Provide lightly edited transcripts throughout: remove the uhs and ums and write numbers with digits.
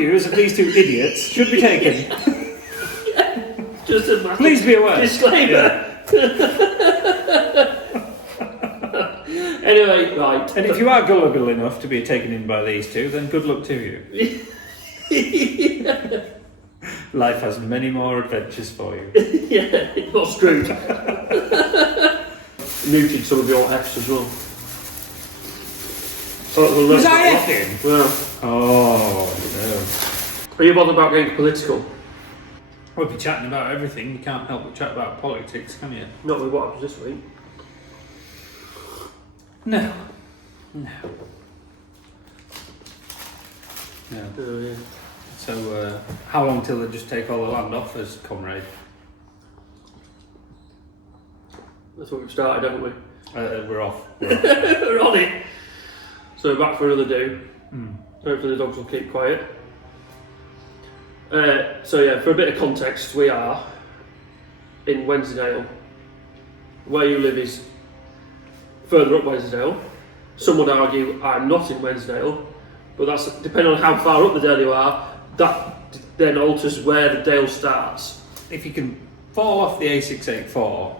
viewers of these two idiots should be taken. Just a massive Please be aware. disclaimer. Yeah. Anyway, right. And if you are gullible enough to be taken in by these two, then good luck to you. Life has many more adventures for you. Yeah, it got screwed. Muted some of your F's as well. Was I effing? Yeah. Oh, no. Are you bothered about getting political? We'll be chatting about everything. You can't help but chat about politics, can you? Not with what happens this week. No. Oh, yeah. So, how long till they just take all the land off us, comrade? That's what we've started, haven't we? We're off. We're on it. So back for another do. Hopefully the dogs will keep quiet. So yeah, for a bit of context, we are in Wensleydale. Where you live is further up Wensleydale. Some would argue I'm not in Wensleydale, but that's depending on how far up the dale you are. That then alters where the dale starts. If you can fall off the A684,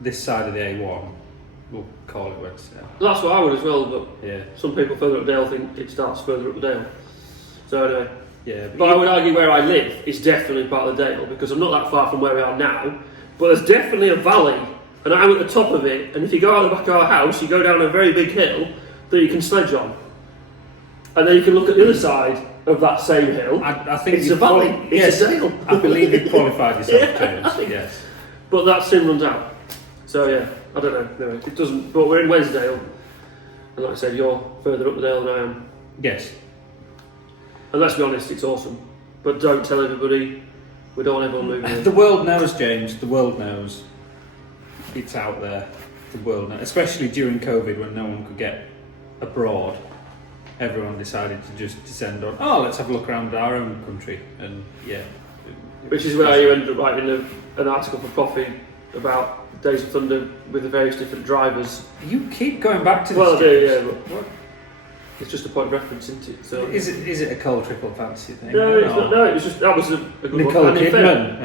this side of the A1, we'll call it Wensleydale. That's what I would as well, but Yeah. some people further up the dale think it starts further up the dale. So anyway. Yeah, But I would argue where I live is definitely part of the dale because I'm not that far from where we are now, but there's definitely a valley and I'm at the top of it, and if you go out the back of our house you go down a very big hill that you can sledge on, and then you can look at the other side of that same hill. I think it's a valley, it's a dale. I believe you've qualified yourself, Yeah, James. Yes. But that soon runs out. So yeah, I don't know, anyway, it doesn't, but we're in Wensleydale, and like I said, you're further up the dale than I am. Yes. And let's be honest, it's awesome. But don't tell everybody, we don't want everyone moving in. The world knows, James. The world knows. It's out there. The world knows. Especially during COVID when no one could get abroad. Everyone decided to just descend on, let's have a look around our own country. And yeah. Which is where you ended up writing an article for Coffee about Days of Thunder with the various different drivers. You keep going back to this. Well, I do, James. yeah, but it's just a point of reference, isn't it? So Is it a Cole Trickle fancy thing? no, it's not, no, it was just that was a good Nicole one. And Kidman.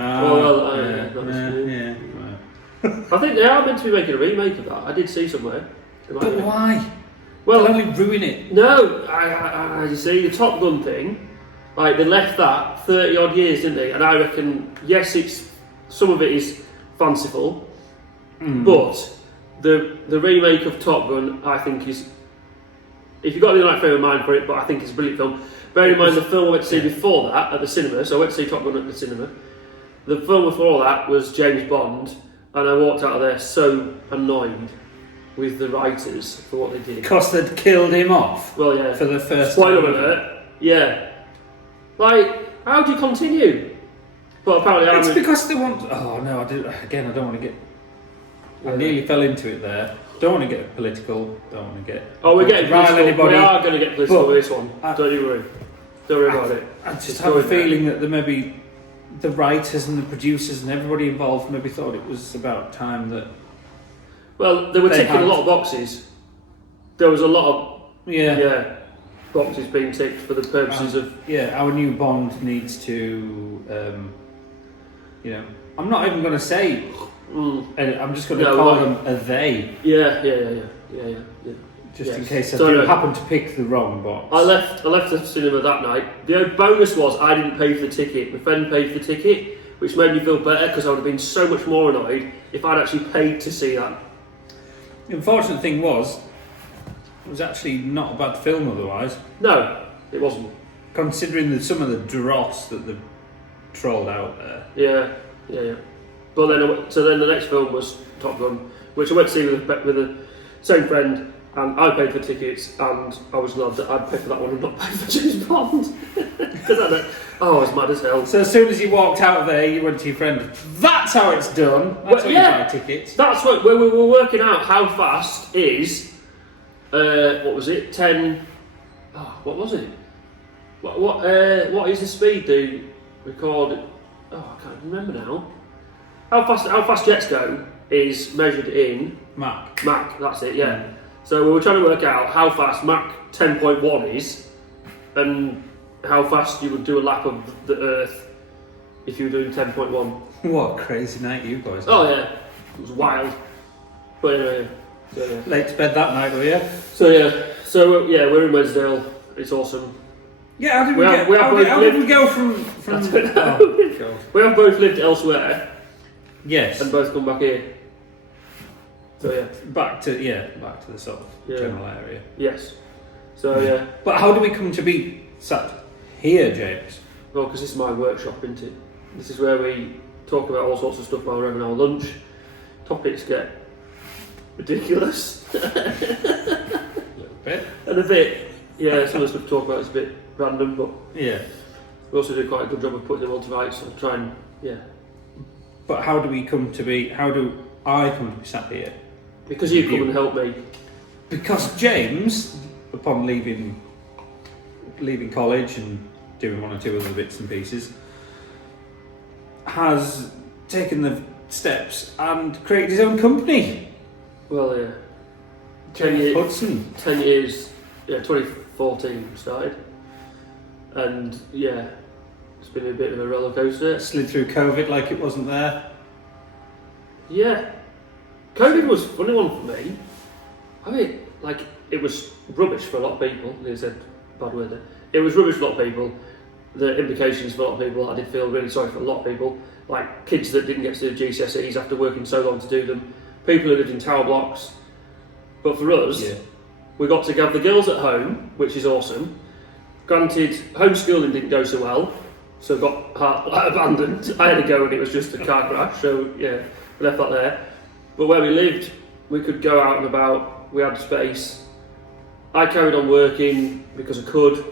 yeah. I think they are meant to be making a remake of that. I did see somewhere. But why? Well, They'll only ruin it. no, I you see the Top Gun thing. Like they left that 30 odd years, didn't they? And I reckon yes, it's some of it is fanciful, but the remake of Top Gun I think is. If you've got the right frame of mind for it, but I think it's a brilliant film. Bear in mind the film I went to see before that at the cinema, so I went to see Top Gun at the cinema. The film before that was James Bond, and I walked out of there so annoyed with the writers for what they did. Because they'd killed him off. Well, yeah. For the first Spoiler time. alert. Yeah. Like, how do you continue? But apparently It's because they want... Oh, no, I don't want to get... I nearly fell into it there. Don't want to get political. Don't want to get... Oh, we're getting political. Anybody. We are going to get political with this one. Don't you worry. Don't worry about it. I just have a feeling that maybe the writers and the producers and everybody involved maybe thought it was about time that... Well, they were ticking a lot of boxes. There was a lot of boxes being ticked for the purposes of... Yeah, our new Bond needs to... I'm not even going to say... I'm just going to call them a they. Yeah. Just in case I do happen to pick the wrong box. I left the cinema that night. The bonus was I didn't pay for the ticket. My friend paid for the ticket, which made me feel better because I would have been so much more annoyed if I'd actually paid to see that. The unfortunate thing was, it was actually not a bad film otherwise. No, it wasn't. Considering some of the dross that they've trolled out there. Yeah. But then the next film was Top Gun, which I went to see with the same friend, and I paid for tickets, and I was glad that I'd pay for that one and not pay for James Bond. Because I was mad as hell. So as soon as you walked out of there, you went to your friend, that's how it's done. That's how you buy tickets. That's what we were working out how fast is, what was it, 10, what was it? What is the speed they record? I can't remember now. How fast jets go is measured in Mach, that's it, yeah. So we were trying to work out how fast Mach 10.1 is, and how fast you would do a lap of the Earth if you were doing 10.1. What a crazy night you guys had. Oh yeah, it was wild. But anyway, so yeah. Late to bed that night, were you? So yeah, we're in Wednesdale. It's awesome. Yeah, how did we go from I don't know. Oh, God. We have both lived elsewhere Yes. and both come back here. So yeah. Back to the sort of general area. Yes. So yeah. But how do we come to be sat here, James? Well, because this is my workshop, isn't it? This is where we talk about all sorts of stuff while we're having our lunch. Topics get ridiculous. A little bit. And a bit, yeah, some of the stuff we talk about is a bit random, but Yeah. we also do quite a good job of putting them all to rights, so try and, But how do I come to be sat here? Because you come and help me. Because James, upon leaving college and doing one or two other bits and pieces, has taken the steps and created his own company. Well, yeah. 10 years, 2014 started. And yeah, it's been a bit of a roller coaster. Slid through COVID like it wasn't there. Yeah. COVID was a funny one for me. I mean, like, it was rubbish for a lot of people. They said bad word there. It was rubbish for a lot of people. The implications for a lot of people, I did feel really sorry for a lot of people. Like kids that didn't get to do GCSEs after working so long to do them. People who lived in tower blocks. But for us, we got to have the girls at home, which is awesome. Granted, homeschooling didn't go so well, so got abandoned. I had to go and it was just a car crash, so yeah, we left that there. But where we lived, we could go out and about, we had space. I carried on working because I could.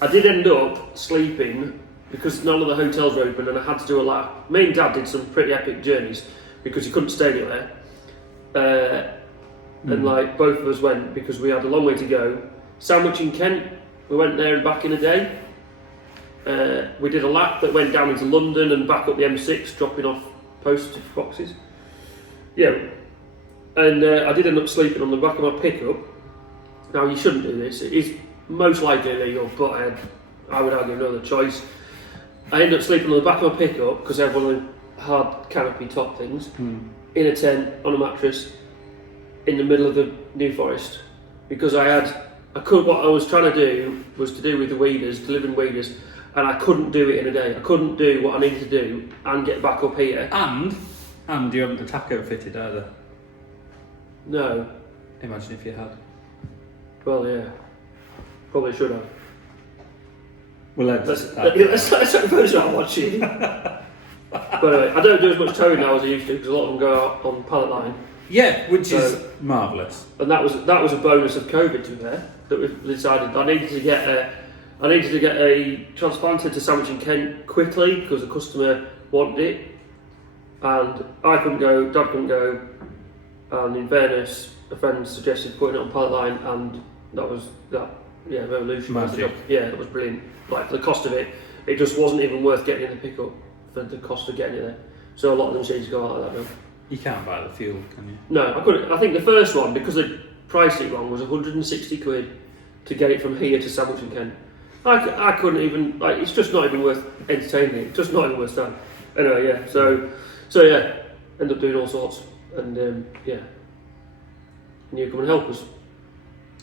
I did end up sleeping because none of the hotels were open and I had to do a lap. Me and Dad did some pretty epic journeys because you couldn't stay anywhere. And like both of us went because we had a long way to go. Sandwich in Kent, we went there and back in a day. We did a lap that went down into London and back up the M6, dropping off postage boxes. Yeah, and I did end up sleeping on the back of my pickup. Now you shouldn't do this, it is most likely illegal, but I would argue no other choice. I ended up sleeping on the back of my pickup because I had one of the hard canopy top things, in a tent, on a mattress, in the middle of the New Forest, because what I was trying to do was to do with the Witters, to live in Witters, and I couldn't do it in a day. I couldn't do what I needed to do and get back up here. And you haven't the taco fitted either. No. Imagine if you had. Well, yeah. Probably should have. Well, let's take photos I'm watching. But anyway, I don't do as much towing now as I used to because a lot of them go out on pallet line. Yeah, which is marvellous. And that was a bonus of COVID, to be fair, that we've decided I needed to get a transplanter to Sandwich in Kent quickly because the customer wanted it, and I couldn't go, Dad couldn't go, and in fairness, a friend suggested putting it on pallet line, and that was revolution. Yeah, it was brilliant. Like for the cost of it, it just wasn't even worth getting in the pickup for the cost of getting it there. So a lot of them seem to go out like that now. You can't buy the fuel, can you? No, I couldn't. I think the first one, because they priced it wrong, was 160 quid to get it from here to Sandwich in Kent. I couldn't even, like, it's just not even worth entertaining it. Just not even worth that. Anyway, yeah. So yeah, end up doing all sorts, and yeah. And you come and help us,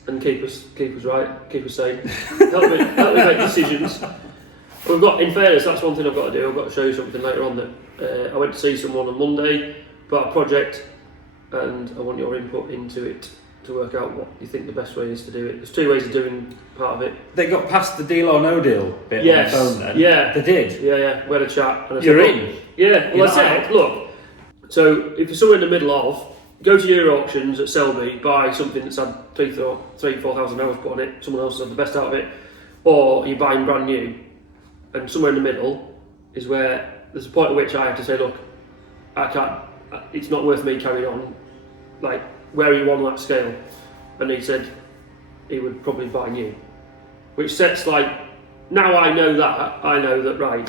and keep us right, keep us sane, help me make decisions. We've got, in fairness, that's one thing I've got to do. I've got to show you something later on that I went to see someone on Monday about a project, and I want your input into it to work out what you think the best way is to do it. There's two ways of doing part of it. They got past the deal or no deal bit on the phone then? Yeah. They did? Yeah, we had a chat. And I You're said, in? Yeah, well I said, look, so if you're somewhere in the middle of, go to your auctions at Selby, buy something that's had 4,000 hours put on it, someone else has had the best out of it, or you're buying brand new, and somewhere in the middle is where there's a point at which I have to say, look, I can't, it's not worth me carrying on, like, where are you on that scale? And he said he would probably buy new, which sets, like, now I know that, right,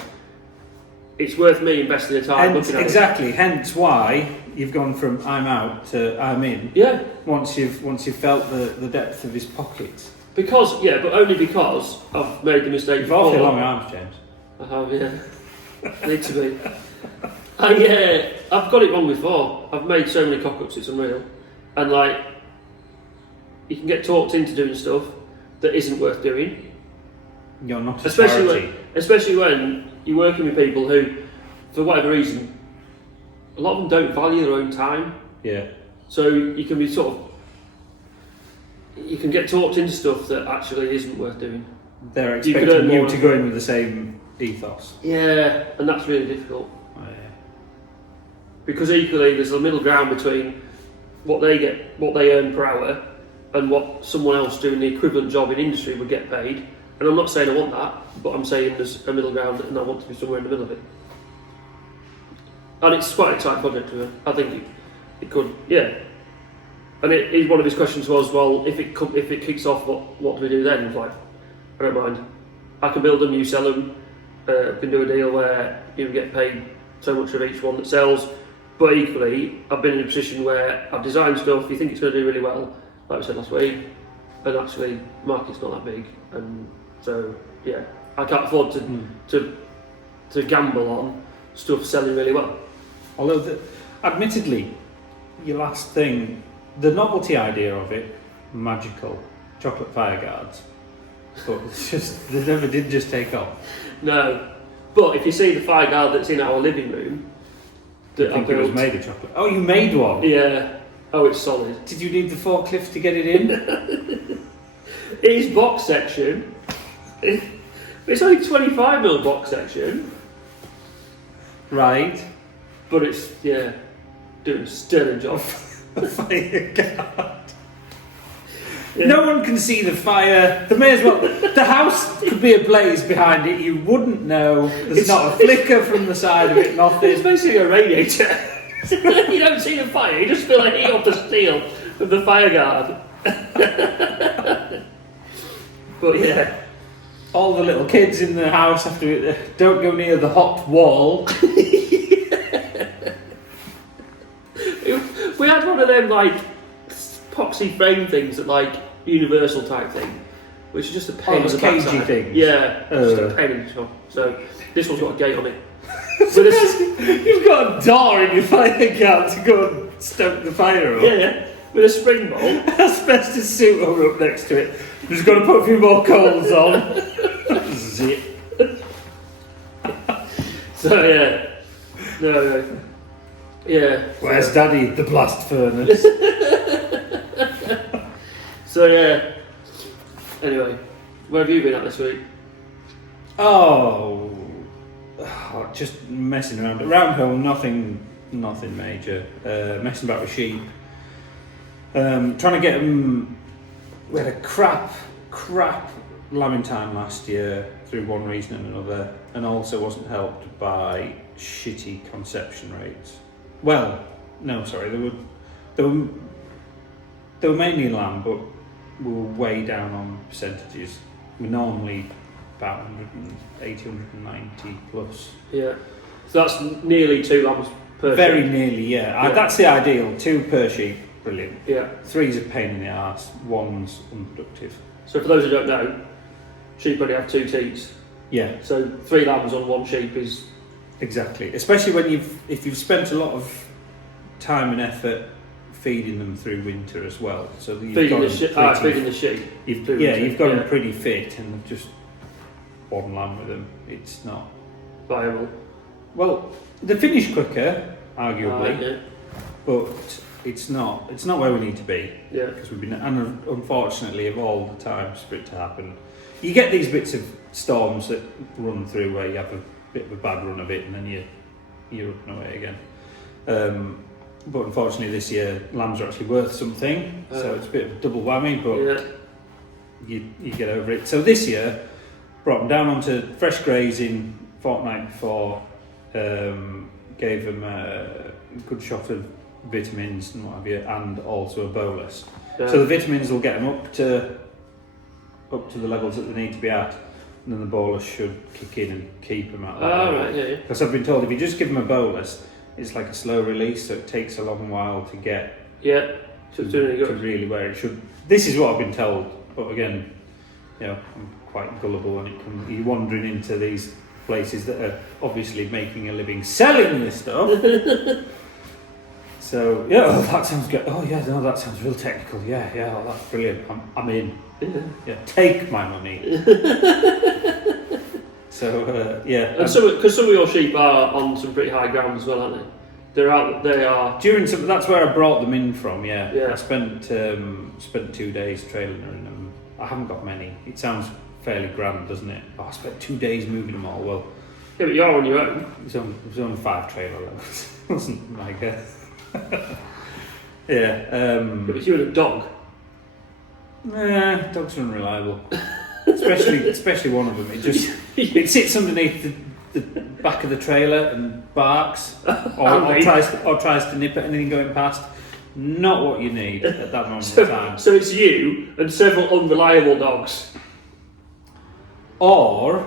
it's worth me investing the time looking at exactly, hence why you've gone from I'm out to I'm in. Yeah. Once you've felt the depth of his pockets. but only because I've made the mistake You've before. awfully long arms, James. I have, yeah. Need to be. I've got it wrong before. I've made so many cock-ups, it's unreal. And like, you can get talked into doing stuff that isn't worth doing. You're not a charity. Especially when you're working with people who, for whatever reason, a lot of them don't value their own time. Yeah. So you can be you can get talked into stuff that actually isn't worth doing. They're expecting you to go in with the same ethos. Yeah, and that's really difficult. Oh, yeah. Because equally, there's a middle ground between what they earn per hour, and what someone else doing the equivalent job in industry would get paid. And I'm not saying I want that, but I'm saying there's a middle ground, and I want to be somewhere in the middle of it. And it's quite an exciting project to me. I think it could, yeah. And one of his questions was, well, if it kicks off, what do we do then? It's like, I don't mind. I can build them, you sell them. Can do a deal where you get paid so much of each one that sells. But equally, I've been in a position where I've designed stuff, you think it's going to do really well, like we said last week, and actually, the market's not that big. And so, yeah, I can't afford to gamble on stuff selling really well. Although, admittedly, your last thing, the novelty idea of it, magical, chocolate fire guards, but it's just, they never did just take off. No, but if you see the fire guard that's in our living room, that I think it was made of chocolate. Oh, you made one? Yeah. Oh, it's solid. Did you need the forklift to get it in? His box section, it's only 25mm box section. Right. But it's, yeah, doing a sterling job. A fire guard. Yeah. No one can see the fire. They may as well. The house could be ablaze behind it. You wouldn't know. There's not a flicker from the side of it. Nothing. It's basically a radiator. You don't see the fire. You just feel like heat off the steel of the fire guard. But yeah, all the little kids in the house have to don't go near the hot wall. We had one of them like epoxy frame things that like Universal type thing, which is just a pain in the backside. Things. Yeah, just a pain in the top. So this one's got a gate on it. You've got a door in your fire guard to go and stoke the fire up. Yeah, with a spring bolt. Asbestos suit over up next to it. Just got to put a few more coals on. Zip. So yeah, no. Yeah. Where's Daddy? The blast furnace. So yeah. Anyway, where have you been at this week? Oh, just messing around. Around home, nothing major. Messing about with sheep. Trying to get them. We had a crap lambing time last year through one reason and another, and also wasn't helped by shitty conception rates. Well, no, sorry, they were mainly lamb, but we were way down on percentages. We're normally about 180, 190 plus. Yeah, so that's nearly 2 lambs per Very sheep. nearly, yeah. That's the ideal. 2 per sheep, brilliant. Yeah. 3's a pain in the arse. 1's unproductive. So for those who don't know, sheep only have 2 teats. Yeah. So 3 lambs on 1 sheep is... Exactly. Especially when if you've spent a lot of time and effort feeding them through winter as well. So you've feeding the sheep. You've got them pretty fit, and just one lamb with them, it's not viable. Well, they finish quicker, arguably, but it's not where we need to be. Yeah. Because we've been, and unfortunately, of all the times for it to happen, you get these bits of storms that run through where you have a bit of a bad run of it, and then you're up and away again. But unfortunately, this year lambs are actually worth something, so it's a bit of a double whammy. But you get over it. So this year, brought them down onto fresh grazing fortnight before. Gave them a good shot of vitamins and what have you, and also a bolus. Yeah. So the vitamins will get them up to the levels that they need to be at, and then the bolus should kick in and keep them at that level. Right, yeah. Because I've been told if you just give them a bolus, it's like a slow release, so it takes a long while to get to really where it should. This is what I've been told, but again, I'm quite gullible when it comes. You're wandering into these places that are obviously making a living selling this stuff. So that sounds good. Oh yeah, no, that sounds real technical. Yeah, oh, that's brilliant. I'm in. Yeah, take my money. So because some of your sheep are on some pretty high ground as well, aren't they? They are. That's where I brought them in from. Yeah. I spent 2 days trailing them. I haven't got many. It sounds fairly grand, doesn't it? Oh, I spent 2 days moving them all. Well, yeah, but you're on your own. It was only 5 trailer loads. It wasn't like a. Yeah. But you and a dog. Nah, dogs are unreliable. especially one of them. It sits underneath the back of the trailer and barks, or tries to nip at anything going past. Not what you need at that moment in time. So it's you and several unreliable dogs. Or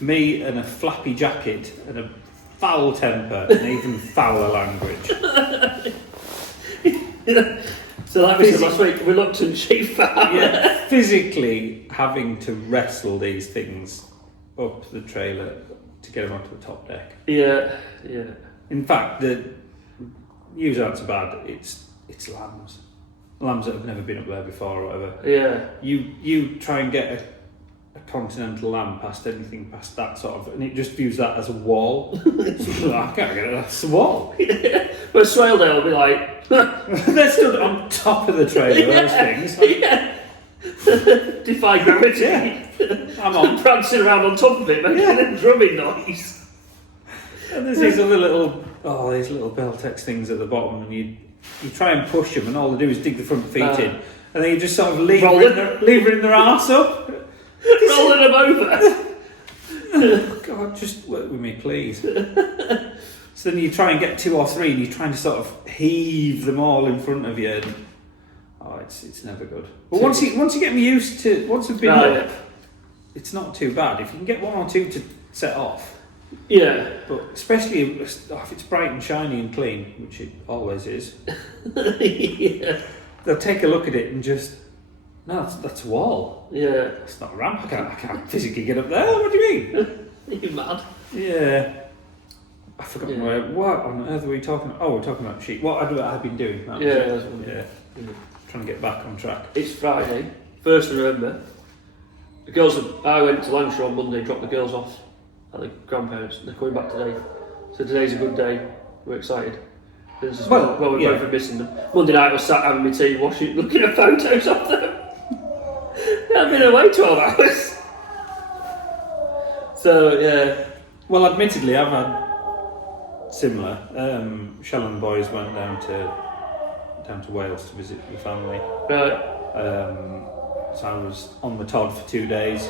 me and a flappy jacket and a foul temper and even fouler language. So like we said last week, reluctant sheep farmer. Yeah, physically having to wrestle these things up the trailer to get them onto the top deck. Yeah. In fact, the news aren't so bad. It's lambs that have never been up there before or whatever. Yeah. You try and get a continental lamb past that sort of, and it just views that as a wall. I can't get it. That's a wall. Yeah. But Swaledale will be like. They're stood on top of the trailer. Those things. Yeah. Defy gravity. Yeah. I'm on prancing around on top of it, making a drumming noise. And there's these other little Beltex things at the bottom, and you try and push them, and all they do is dig the front feet in, and then you just sort of levering their arse up, rolling them over. God, just work with me, please. So then you try and get 2 or 3, and you're trying to sort of heave them all in front of you. And, it's never good. But once you get them used to, once we've been up, it's not too bad. If you can get 1 or 2 to set off. Yeah. But especially if it's bright and shiny and clean, which it always is. Yeah. They'll take a look at it and just, no, that's a wall. Yeah. It's not a ramp. I can't physically get up there. What do you mean? Are you mad? Yeah. I forgot what on earth were we talking about? Oh, we're talking about sheep. What have I been doing? Yeah. Trying to get back on track. It's Friday, 1st of November. I went to Lancashire on Monday, dropped the girls off at the grandparents. They're coming back today. So today's a good day. We're excited. We're both missing them. Monday night I was sat having my tea, looking at photos of them. I've been away 12 hours. So, yeah. Well, admittedly, I've had similar. Shell and the boys went down to Wales to visit the family. Right. So I was on the Todd for 2 days,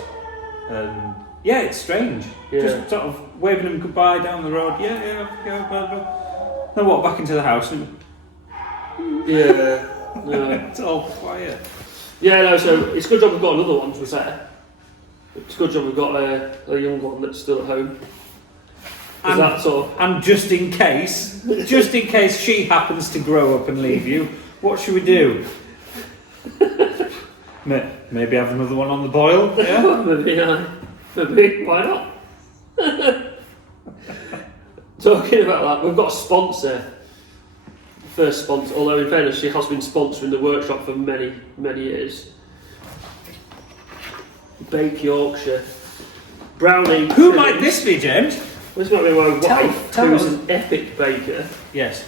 and it's strange. Yeah. Just sort of waving them goodbye down the road. Blah, blah. Then walk back into the house and it's all quiet. Yeah, no. So it's a good job we've got another one. To be fair, it's a good job we've got a young one that's still at home. And just in case she happens to grow up and leave you, what should we do? Maybe have another one on the boil? Yeah? Maybe, why not? Talking about that, we've got a sponsor. First sponsor, although in fairness she has been sponsoring the workshop for many, many years. Bake Yorkshire. Brownie. Who might this be, James? This might be my wife, who's us. An epic baker. Yes.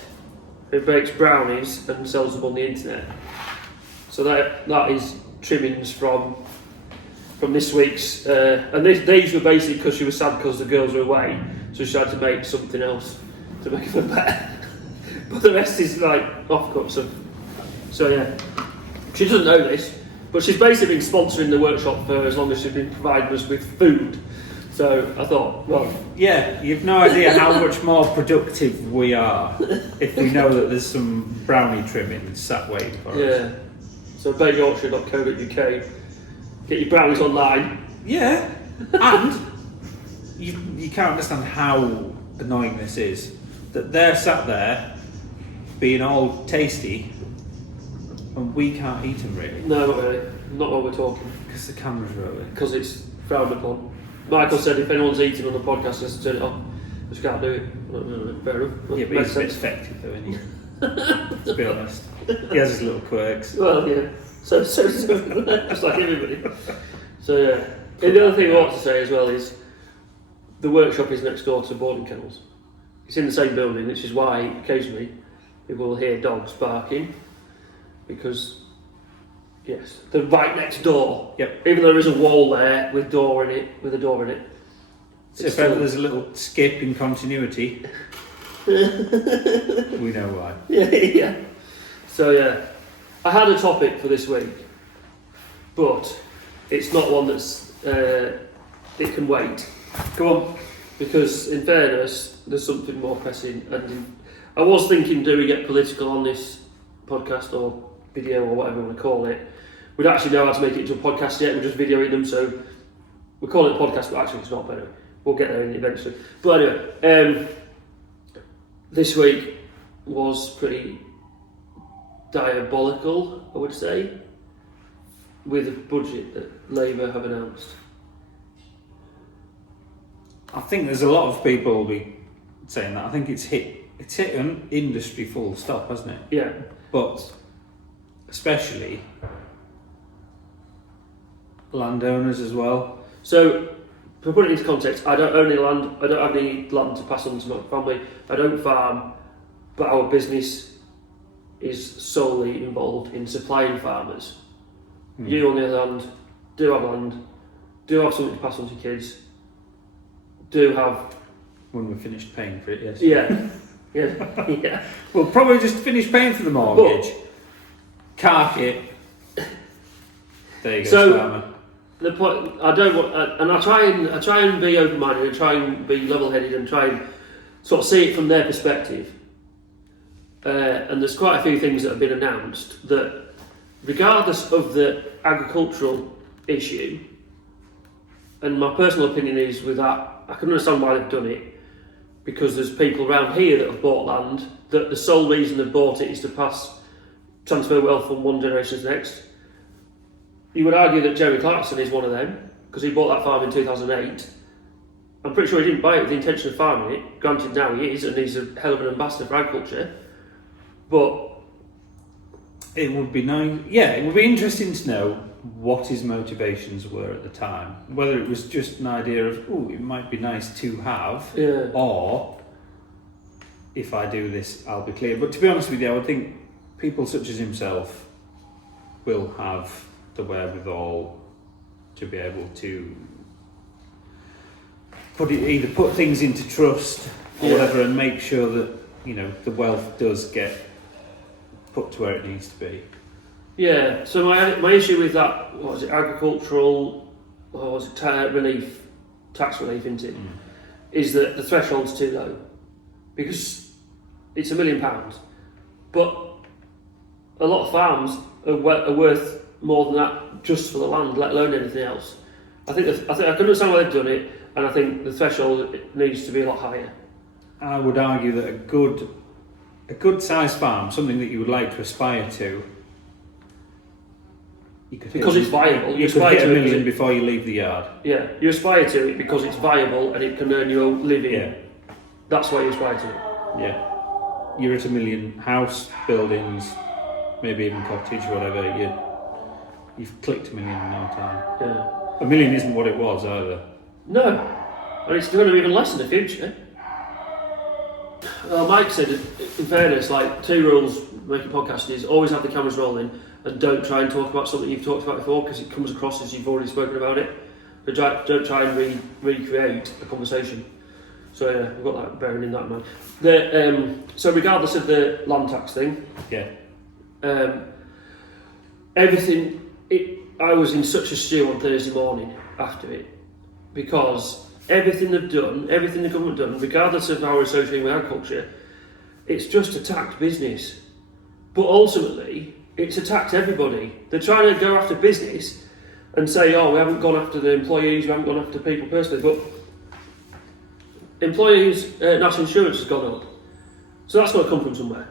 Who bakes brownies and sells them on the internet. So that is trimmings from this week's, and these were basically because she was sad because the girls were away, so she tried to make something else to make them better. But the rest is like off-cuts of. So yeah, she doesn't know this, but she's basically been sponsoring the workshop for as long as she's been providing us with food. So I thought, well, yeah, you've no idea how much more productive we are if we know that there's some brownie trimmings sat waiting for us. Yeah. So bakeyorkshire.co.uk. Get your brownies online. Yeah, and you can't understand how annoying this is. That they're sat there being all tasty and we can't eat them really. No, not really. not while we're talking, Because the camera's rolling. because it's frowned upon. Michael said if anyone's eating on the podcast, just turn it off. Just can't do it. Fair enough. Yeah, but he's a bit effective though, isn't he? To be honest. He has his little quirks. Well, yeah. So just like everybody. So yeah. And the other thing I want to say as well is the workshop is next door to boarding kennels. It's in the same building, which is why occasionally people will hear dogs barking, because yes, they're right next door. Yep. Even though there is a wall there with a door in it. So if ever there's a little skip in continuity, we know why. Yeah. So yeah, I had a topic for this week, but it's not one that's it can wait. Go on. Because in fairness, there's something more pressing. And I was thinking, do we get political on this podcast or video or whatever we want to call it? We don't actually know how to make it into a podcast yet. We're just videoing them, so we call it a podcast, but actually it's not better. We'll get there eventually. But anyway, this week was pretty diabolical, I would say, with the budget that Labour have announced. I think there's a lot of people will be saying that. I think it's hit an industry full stop, hasn't it? Yeah. But especially landowners as well. So, to put it into context, I don't own any land, I don't have any land to pass on to my family, I don't farm, but our business is solely involved in supplying farmers. You, on the other hand, do have land, do have something to pass on to kids, do have... When we're finished paying for it, yes. Yeah. We'll probably just finish paying for the mortgage. Car kit. There you go, So, farmer. the point, I don't want, and I try and be open-minded and try and be level-headed and try and sort of see it from their perspective. And there's quite a few things that have been announced that, regardless of the agricultural issue, and my personal opinion is with that, I can understand why they've done it, because there's people around here that have bought land that the sole reason they've bought it is to transfer wealth from one generation to the next. You would argue that Jerry Clarkson is one of them, because he bought that farm in 2008. I'm pretty sure he didn't buy it with the intention of farming it. Granted, now he is, and he's a hell of an ambassador for agriculture. But it would be nice. Yeah, it would be interesting to know what his motivations were at the time. Whether it was just an idea of, oh, it might be nice to have, or if I do this, I'll be clear. But to be honest with you, I would think people such as himself will have the wherewithal to be able to either put things into trust or whatever, and make sure that, you know, the wealth does get put to where it needs to be. Yeah, so my issue with that, what was it, agricultural, or was it tax relief, isn't it? Is that the threshold's too low. Because it's £1 million, but a lot of farms are worth more than that just for the land, let alone anything else. I can understand why they've done it, and I think the threshold needs to be a lot higher. I would argue that a good sized farm, something that you would like to aspire to, you could because it's viable. You could hit $1 million before you leave the yard. Yeah, you aspire to it because it's viable and it can earn you a living. Yeah. That's why you aspire to it. Yeah. You're at $1 million, house, buildings, maybe even cottage, whatever. You've clicked $1 million in no time. Yeah. $1 million isn't what it was either. No, and it's going to be even less in the future. Mike said, in fairness, like 2 rules making podcasts is always have the cameras rolling and don't try and talk about something you've talked about before, because it comes across as you've already spoken about it. But don't try and recreate a conversation. So yeah, we've got that bearing in that mind. So regardless of the land tax thing, everything. I was in such a stew on Thursday morning after it, because everything the government done, regardless of how we're associating with agriculture, it's just attacked business. But ultimately, it's attacked everybody. They're trying to go after business and say, oh, we haven't gone after the employees, we haven't gone after people personally, but employees' national insurance has gone up. So that's got to come from somewhere.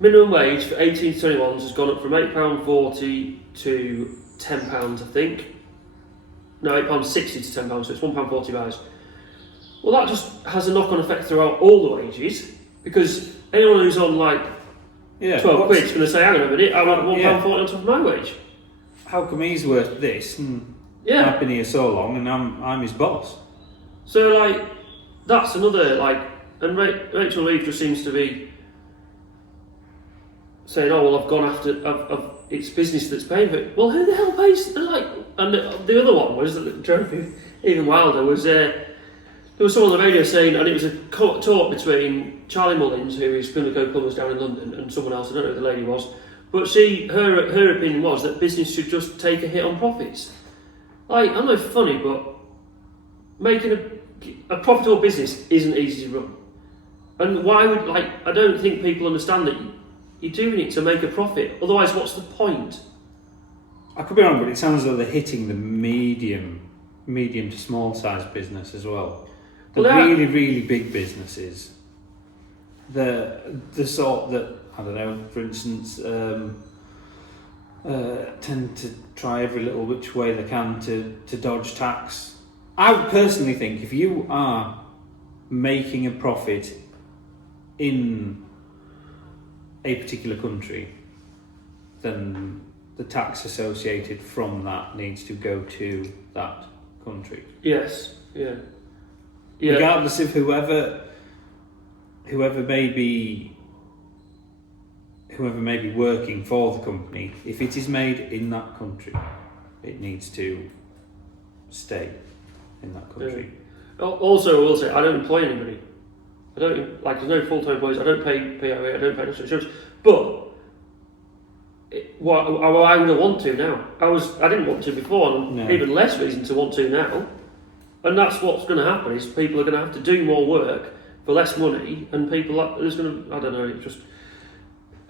Minimum wage for 18 to 21s has gone up from £8.40 to £10, I think. No, £8.60 to £10, so it's £1.40 rise. Well, that just has a knock-on effect throughout all the wages, because anyone who's on like 12 quid is going to say, hang on a minute, I want £1.40 on top of my wage. How come he's worth this? I've been here so long and I'm his boss. So like, that's another like, and Rachel Reeves just seems to be saying, oh well, I've gone after, it's business that's paying for it. Well, who the hell pays? Like, and the other one was that drove me even wilder was there was someone on the radio saying, and it was a talk between Charlie Mullins, who is Pimlico Plumbers down in London, and someone else. I don't know who the lady was, but her opinion was that business should just take a hit on profits. Like, I know funny, but making a profitable business isn't easy to run. And why would, like, I don't think people understand that you're doing it to make a profit. Otherwise, what's the point? I could be wrong, but it sounds like they're hitting the medium to small size business as well. The really, really big businesses, the sort that, I don't know, for instance, tend to try every little which way they can to dodge tax. I would personally think if you are making a profit in a particular country, then the tax associated from that needs to go to that country. Yes, yeah. Regardless of whoever may be working for the company, if it is made in that country, it needs to stay in that country. Yeah. Also, I will say, I don't employ anybody. I don't, like, there's no full-time employees, I don't pay POA, I don't pay national insurance, but I would want to now. I didn't want to before, and even less reason to want to now. And that's what's going to happen, is people are going to have to do more work for less money, and people are going to, I don't know,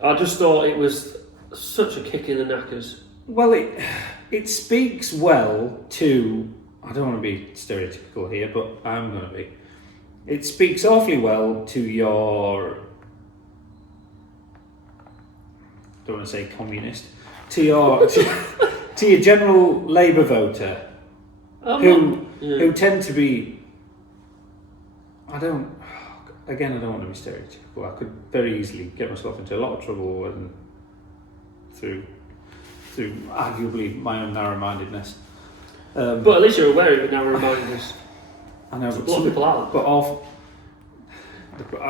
I just thought it was such a kick in the knackers. Well, it speaks well to, I don't want to be stereotypical here, but I'm going to be. It speaks awfully well to your, I don't want to say communist, to your general Labour voter, who tend to be, I don't want to be stereotypical. I could very easily get myself into a lot of trouble and through arguably my own narrow-mindedness. But at least you're aware of your narrow-mindedness. I know, but a lot of people aren't. But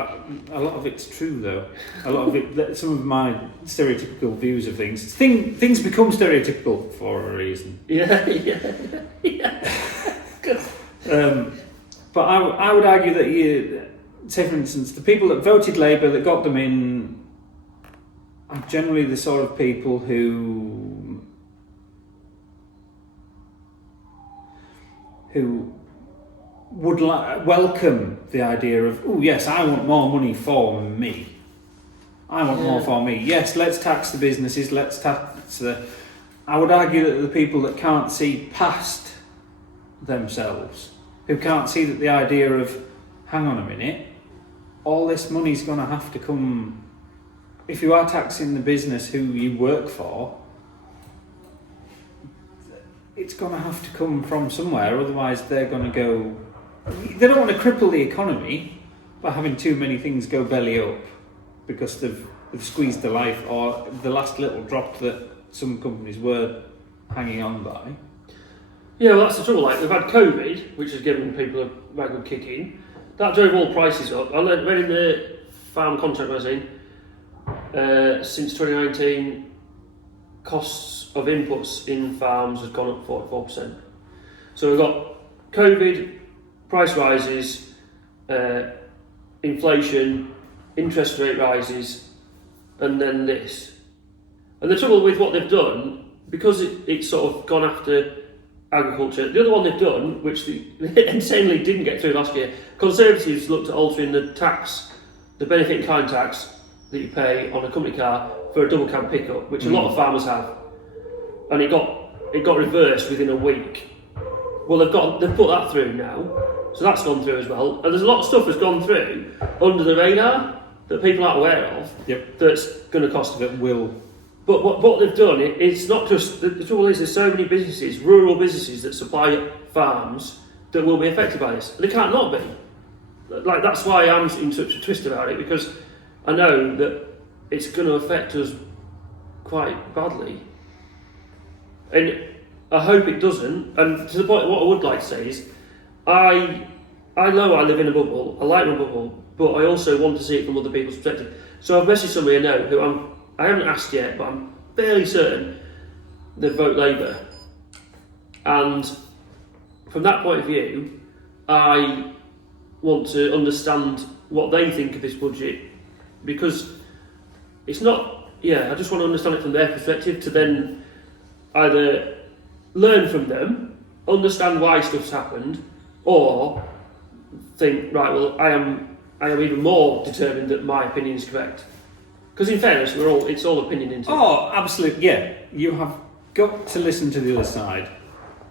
a lot of it's true, though. A lot of it, some of my stereotypical views of things become stereotypical for a reason. Yeah. But I would argue that say for instance, the people that voted Labour, that got them in, are generally the sort of people who would welcome the idea of, oh yes, I want more money for me. I want more for me. Yes, let's tax the businesses, let's tax I would argue that the people that can't see past themselves, who can't see that the idea of, hang on a minute, all this money's going to have to come, if you are taxing the business who you work for, it's going to have to come from somewhere, otherwise they're going to go, they don't want to cripple the economy by having too many things go belly up because they've squeezed the life or the last little drop that some companies were hanging on by. Yeah, well that's the trouble, like they've had COVID, which has given people a right good kick in. That drove all prices up. I read in the Farm Contract magazine, since 2019, costs of inputs in farms has gone up 44%. So we've got COVID, price rises, inflation, interest rate rises, and then this. And the trouble with what they've done, because it's sort of gone after agriculture, the other one they've done, which they insanely didn't get through last year, Conservatives looked at altering the tax, the benefit in kind tax that you pay on a company car for a double cab pickup, which a lot of farmers have, and it got reversed within a week. Well, they've put that through now, so that's gone through as well. And there's a lot of stuff that's gone through under the radar that people aren't aware of. Yep. That's going to cost that will But what they've done, it's not just the trouble is there's so many businesses, rural businesses that supply farms that will be affected by this. They can't not be. Like that's why I'm in such a twist about it, because I know that it's going to affect us quite badly, and I hope it doesn't. And to the point, what I would like to say is, I know I live in a bubble. I like my bubble, but I also want to see it from other people's perspective. So I've messaged somebody I know who I haven't asked yet, but I'm fairly certain they vote Labour. And from that point of view, I want to understand what they think of this budget, because it's not, I just want to understand it from their perspective to then either learn from them, understand why stuff's happened, or think, right, well, I am even more determined that my opinion is correct. Because in fairness, it's all opinion into it. Oh, absolutely, yeah. You have got to listen to the other side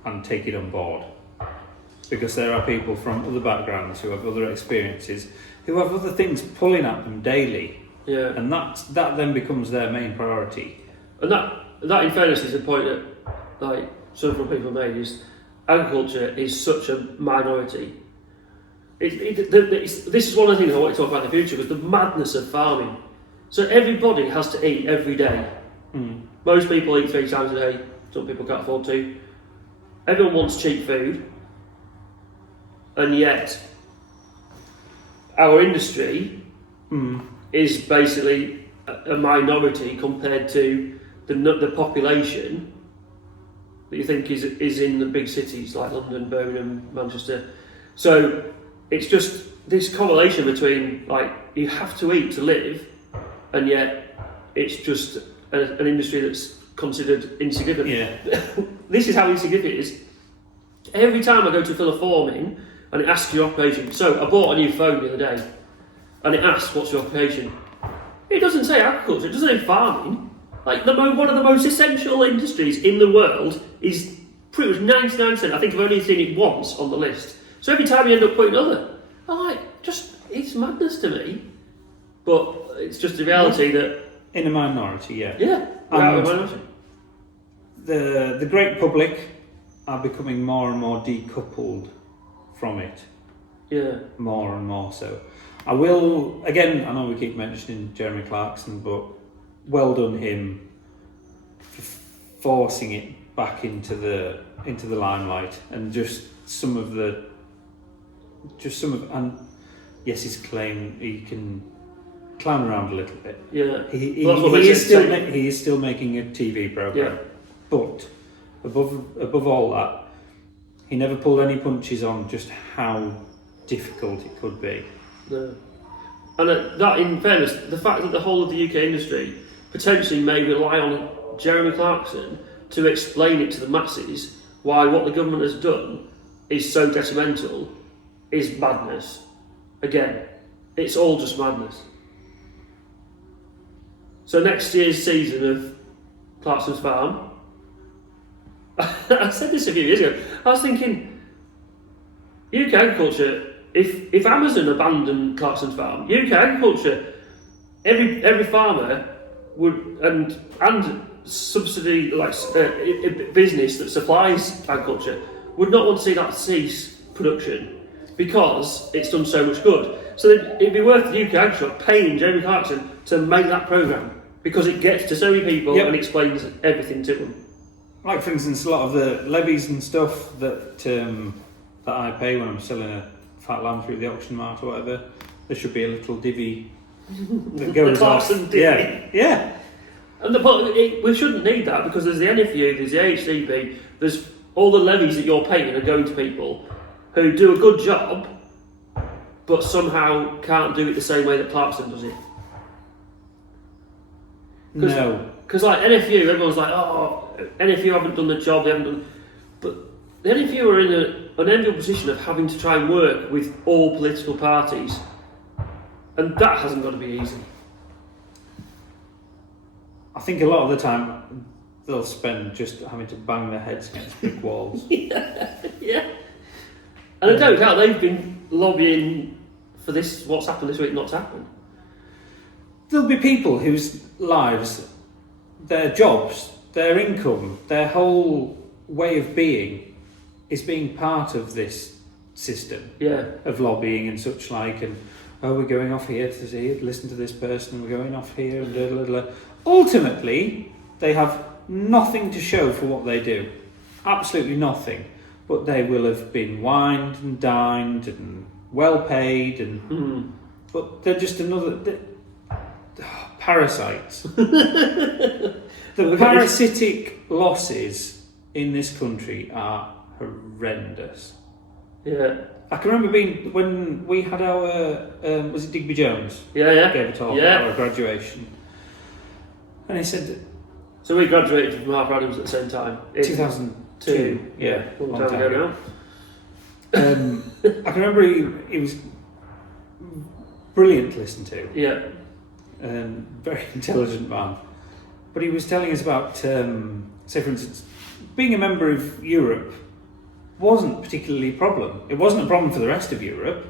and take it on board. Because there are people from other backgrounds who have other experiences, who have other things pulling at them daily. Yeah. And that then becomes their main priority. And that in fairness is a point that, like, several people made, is agriculture is such a minority. This is one of the things I want to talk about in the future, was the madness of farming. So everybody has to eat every day. Most people eat 3 times a day, some people can't afford to. Everyone wants cheap food. And yet, our industry is basically a minority compared to the population that you think is in the big cities like London, Birmingham, Manchester. So it's just this correlation between, like, you have to eat to live, and yet it's just an industry that's considered insignificant. Yeah. This is how insignificant it is. Every time I go to fill a form in, and it asks your occupation. So I bought a new phone the other day, and it asks, what's your occupation? It doesn't say agriculture, it doesn't say farming. Like, one of the most essential industries in the world is pretty much 99%. I think I've only seen it once on the list. So every time you end up putting other, I'm like, it's madness to me. But it's just a reality that... In a minority, yeah. Yeah, we're out of a minority. The great public are becoming more and more decoupled from it. Yeah. More and more so. I will, again, I know we keep mentioning Jeremy Clarkson, but well done him for forcing it back into the limelight, and and yes, his claim he can clown around a little bit. Yeah. He is still making a TV program. Yeah. But above all that, he never pulled any punches on just how difficult it could be. No. And that, in fairness, the fact that the whole of the UK industry potentially may rely on Jeremy Clarkson to explain it to the masses why what the government has done is so detrimental is madness. Again, it's all just madness. So next year's season of Clarkson's Farm, I said this a few years ago, I was thinking, UK agriculture, if Amazon abandoned Clarkson's Farm, UK agriculture, every farmer would, and subsidy, like business that supplies agriculture, would not want to see that cease production, because it's done so much good. So it'd be worth the UK agriculture paying Jeremy Clarkson to make that programme, because it gets to so many people and explains everything to them. Like, for instance, a lot of the levies and stuff that I pay when I'm selling a fat lamb through the auction mart or whatever, there should be a little divvy that goes off. Divvy. Yeah. And we shouldn't need that, because there's the NFU, there's the HDP, there's all the levies that you're paying are going to people who do a good job, but somehow can't do it the same way that Clarkson does it. No. Because like NFU, everyone's like, oh, NFU haven't done the job, they haven't done... But the NFU are in an enviable position of having to try and work with all political parties. And that hasn't got to be easy. I think a lot of the time they'll spend just having to bang their heads against brick walls. Yeah. And I don't doubt they've been lobbying for this, what's happened this week, not to happen. There'll be people whose lives their jobs, their income, their whole way of being is being part of this system of lobbying and such like, and we're going off here to see, listen to this person, we're going off here and blah, blah, blah. Ultimately, they have nothing to show for what they do. Absolutely nothing. But they will have been wined and dined and well paid, and but they're just another parasites. The parasitic losses in this country are horrendous. Yeah. I can remember when we had our was it Digby Jones? Yeah. Gave a talk at our graduation, and he said. So we graduated from Harper Adams at the same time. 2002. Yeah. Long time ago now. I can remember he was brilliant to listen to. Yeah. Very intelligent man. But he was telling us about, say for instance, being a member of Europe wasn't particularly a problem. It wasn't a problem for the rest of Europe.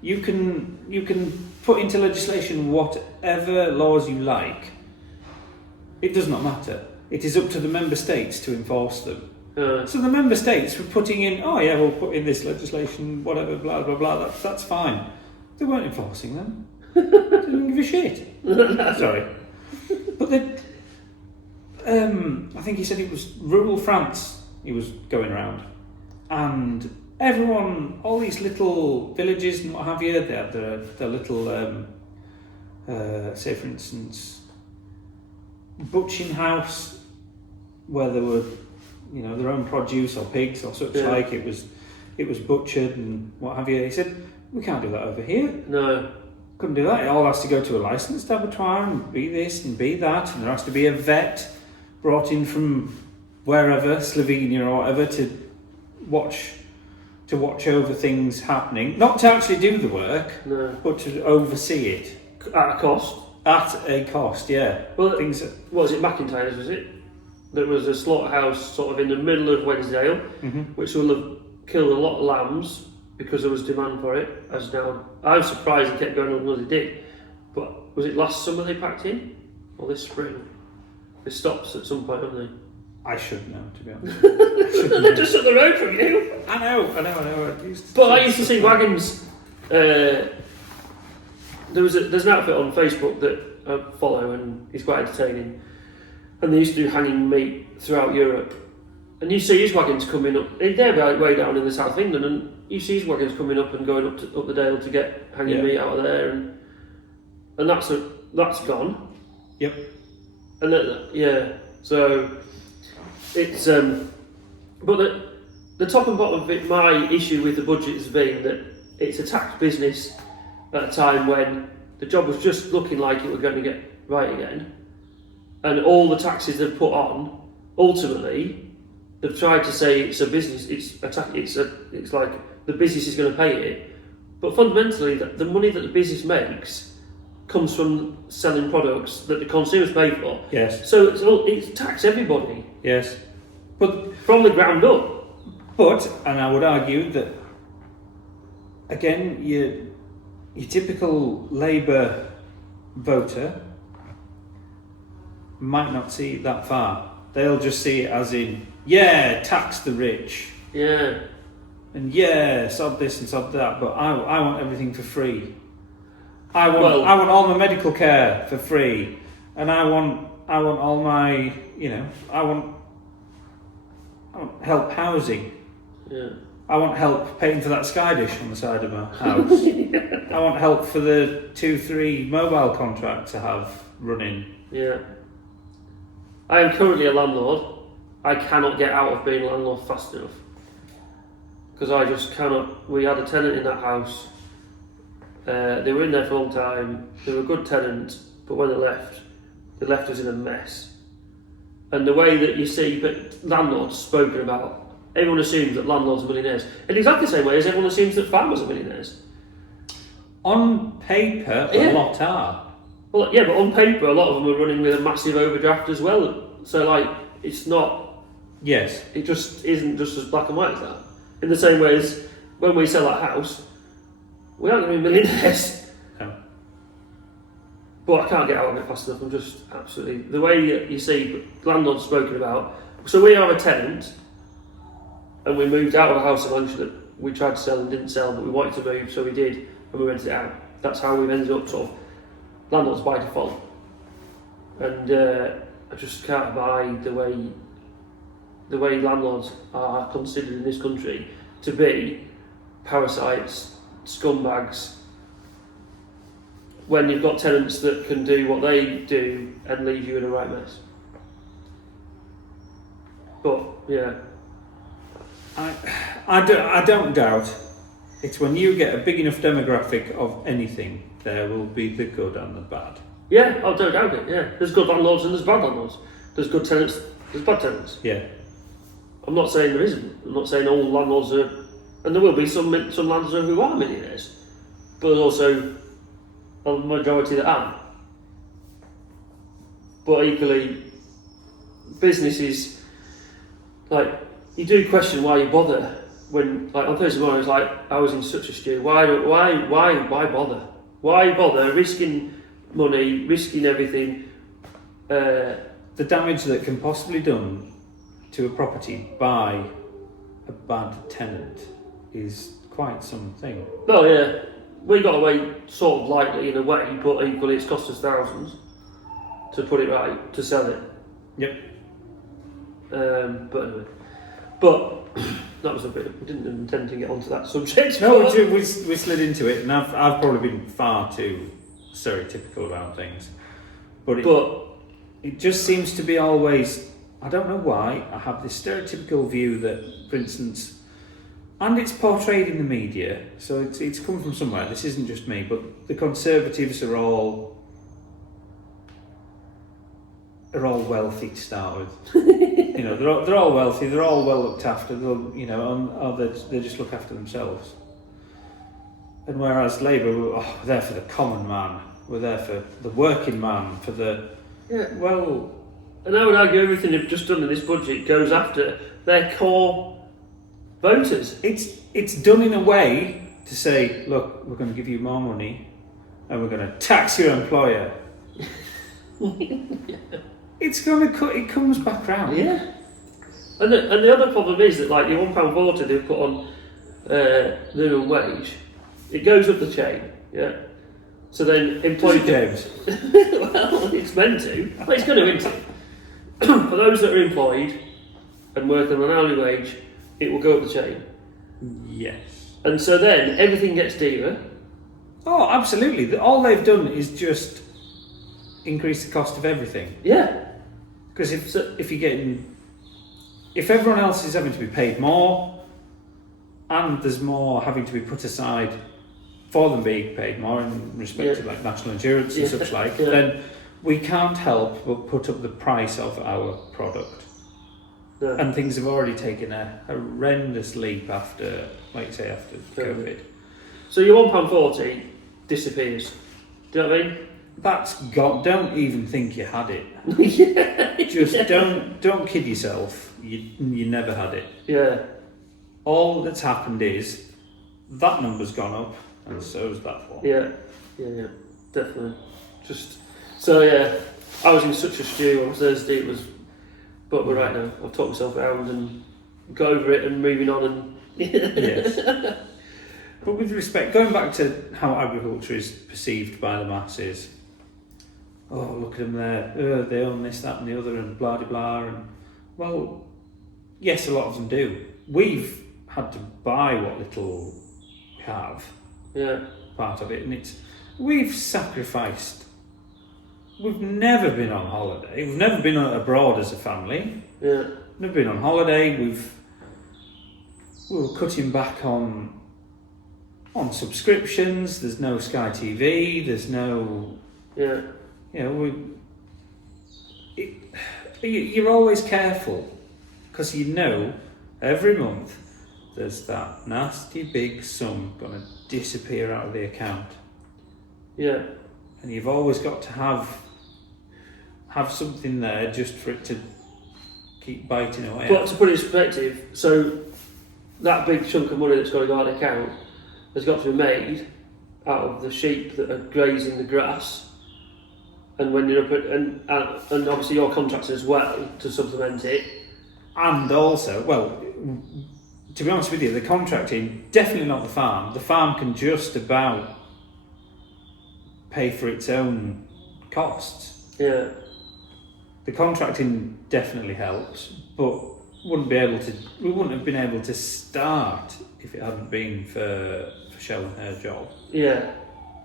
You can put into legislation whatever laws you like. It does not matter. It is up to the member states to enforce them. So the member states were putting in, we'll put in this legislation, whatever, blah, blah, blah, that's fine. They weren't enforcing them. They didn't give a shit. Sorry. But I think he said it was rural France he was going around. And everyone, all these little villages and what have you, they had their little, say for instance, butching house where there were, their own produce or pigs or such like. It was butchered and what have you. He said, we can't do that over here. No. Couldn't do that. It all has to go to a licensed abattoir and be this and be that, and there has to be a vet brought in from wherever, Slovenia or whatever, to watch over things happening. Not to actually do the work, but to oversee it. At a cost? At a cost, yeah. Well, what was it, McIntyre's, was it? There was a slaughterhouse sort of in the middle of Wednesdale, which will have killed a lot of lambs because there was demand for it. As now, I was surprised it kept going on as it did. But was it last summer they packed in? Or this spring? It stops at some point, haven't they? I should know, to be honest. They're just up the road from you. I know. I used to see wagons. There's an outfit on Facebook that I follow, and it's quite entertaining. And they used to do hanging meat throughout Europe. And you see his wagons coming up. They're way down in the south of England, and you see his wagons coming up and going up the Dale to get hanging meat out of there, and that's gone. Yep. And so it's but the top and bottom of it, my issue with the budget has been that it's a tax business at a time when the job was just looking like it was going to get right again, and all the taxes they've put on, ultimately, they've tried to say it's a business. It's like the business is going to pay it, but fundamentally, the money that the business makes comes from selling products that the consumers pay for. Yes. So it's tax everybody. Yes. But from the ground up. And I would argue that again, your typical Labour voter might not see it that far. They'll just see it as in, tax the rich. Yeah. And sod this and sod that, but I want everything for free. I want all my medical care for free, and I want all my, I want help housing. Yeah. I want help paying for that Sky dish on the side of my house. I want help for the 2-3 mobile contract to have running. Yeah. I am currently a landlord. I cannot get out of being a landlord fast enough. Because I just cannot. We had a tenant in that house. They were in there for a long time. They were a good tenant, but when they left us in a mess. And the way that you see landlords spoken about, everyone assumes that landlords are millionaires. In exactly the same way as everyone assumes that farmers are millionaires. On paper, a lot are. Well, yeah, but on paper, a lot of them are running with a massive overdraft as well. So, it's not... Yes. It just isn't just as black and white as that. In the same way as when we sell that house, we aren't going to be millionaires. No. but I can't get out of it fast enough. I'm just absolutely the way you see landlords spoken about. So we are a tenant, and we moved out of a house in Lancashire that we tried to sell and didn't sell, but we wanted to move, so we did, and we rented it out. That's how we've ended up sort of landlords by default. And I just can't buy the way landlords are considered in this country to be parasites, scumbags, when you've got tenants that can do what they do and leave you in a right mess. But yeah, I don't doubt it's when you get a big enough demographic of anything, there will be the good and the bad. yeah, I don't doubt it. Yeah, there's good landlords and there's bad landlords. There's good tenants, there's bad tenants. Yeah. I'm not saying there isn't. I'm not saying all landlords are, and there will be some landlords who are millionaires, but there's also a majority that aren't. But equally, businesses, like, you do question why you bother when, like, on Thursday morning, it's like, I was in such a stew. Why bother? Why bother risking money, risking everything? The damage that can possibly be done to a property by a bad tenant is quite something. Well, yeah, we got away sort of lightly in a way, but equally it's cost us thousands to put it right, to sell it. Yep. But anyway, that was a bit. We didn't intend to get onto that subject. No, we slid into it, and I've probably been far too stereotypical about things. But it just seems to be always. I don't know why. I have this stereotypical view that, for instance, and it's portrayed in the media, so it's come from somewhere. This isn't just me, but the Conservatives are all wealthy to start with. You know, they're all wealthy. They're all well looked after. You know, they just look after themselves. And whereas Labour, we're there for the common man. We're there for the working man. For the well. And I would argue everything they've just done in this budget goes after their core voters. It's done in a way to say, look, we're going to give you more money, and we're going to tax your employer. It's going to cut. It comes back round. Yeah. And the other problem is that, like, the £1.40 they've put on minimum wage, it goes up the chain. Yeah. So then employed James. well, it's meant to. But it's going to into. For those that are employed and working on an hourly wage, it will go up the chain. Yes. And so then everything gets dearer. Oh, absolutely. All they've done is just increase the cost of everything. Yeah. Because if everyone else is having to be paid more, and there's more having to be put aside for them being paid more in respect to like national insurance and such like, then we can't help but put up the price of our product. Yeah. And things have already taken a horrendous leap after, like you say, after COVID. So your £1.40 disappears. Do you know what I mean? That's gone. Don't even think you had it. Just don't kid yourself. You never had it. Yeah. All that's happened is that number's gone up, and so's that one. Yeah, definitely. So I was in such a stew on Thursday. But we're right now. I've talked myself around and got over it and moving on. And yes. But with respect, going back to how agriculture is perceived by the masses. Oh, look at them there. They own this, that, and the other, and blah de blah. And well, yes, a lot of them do. We've had to buy what little we have. Yeah. Part of it, and we've sacrificed. We've never been on holiday. We've never been abroad as a family. Yeah. Never been on holiday. We were cutting back on subscriptions. There's no Sky TV. There's no. Yeah. You know, you're always careful because you know every month there's that nasty big sum going to disappear out of the account. Yeah. And you've always got to have something there just for it to keep biting away. But to put it in perspective, so that big chunk of money that's got to go out of the account has got to be made out of the sheep that are grazing the grass and when you're up at, and obviously your contractor as well to supplement it. And also, well, to be honest with you, the contracting, definitely not the farm. The farm can just about pay for its own costs. Yeah. The contracting definitely helps, but we wouldn't have been able to start if it hadn't been for Shell and her job. Yeah.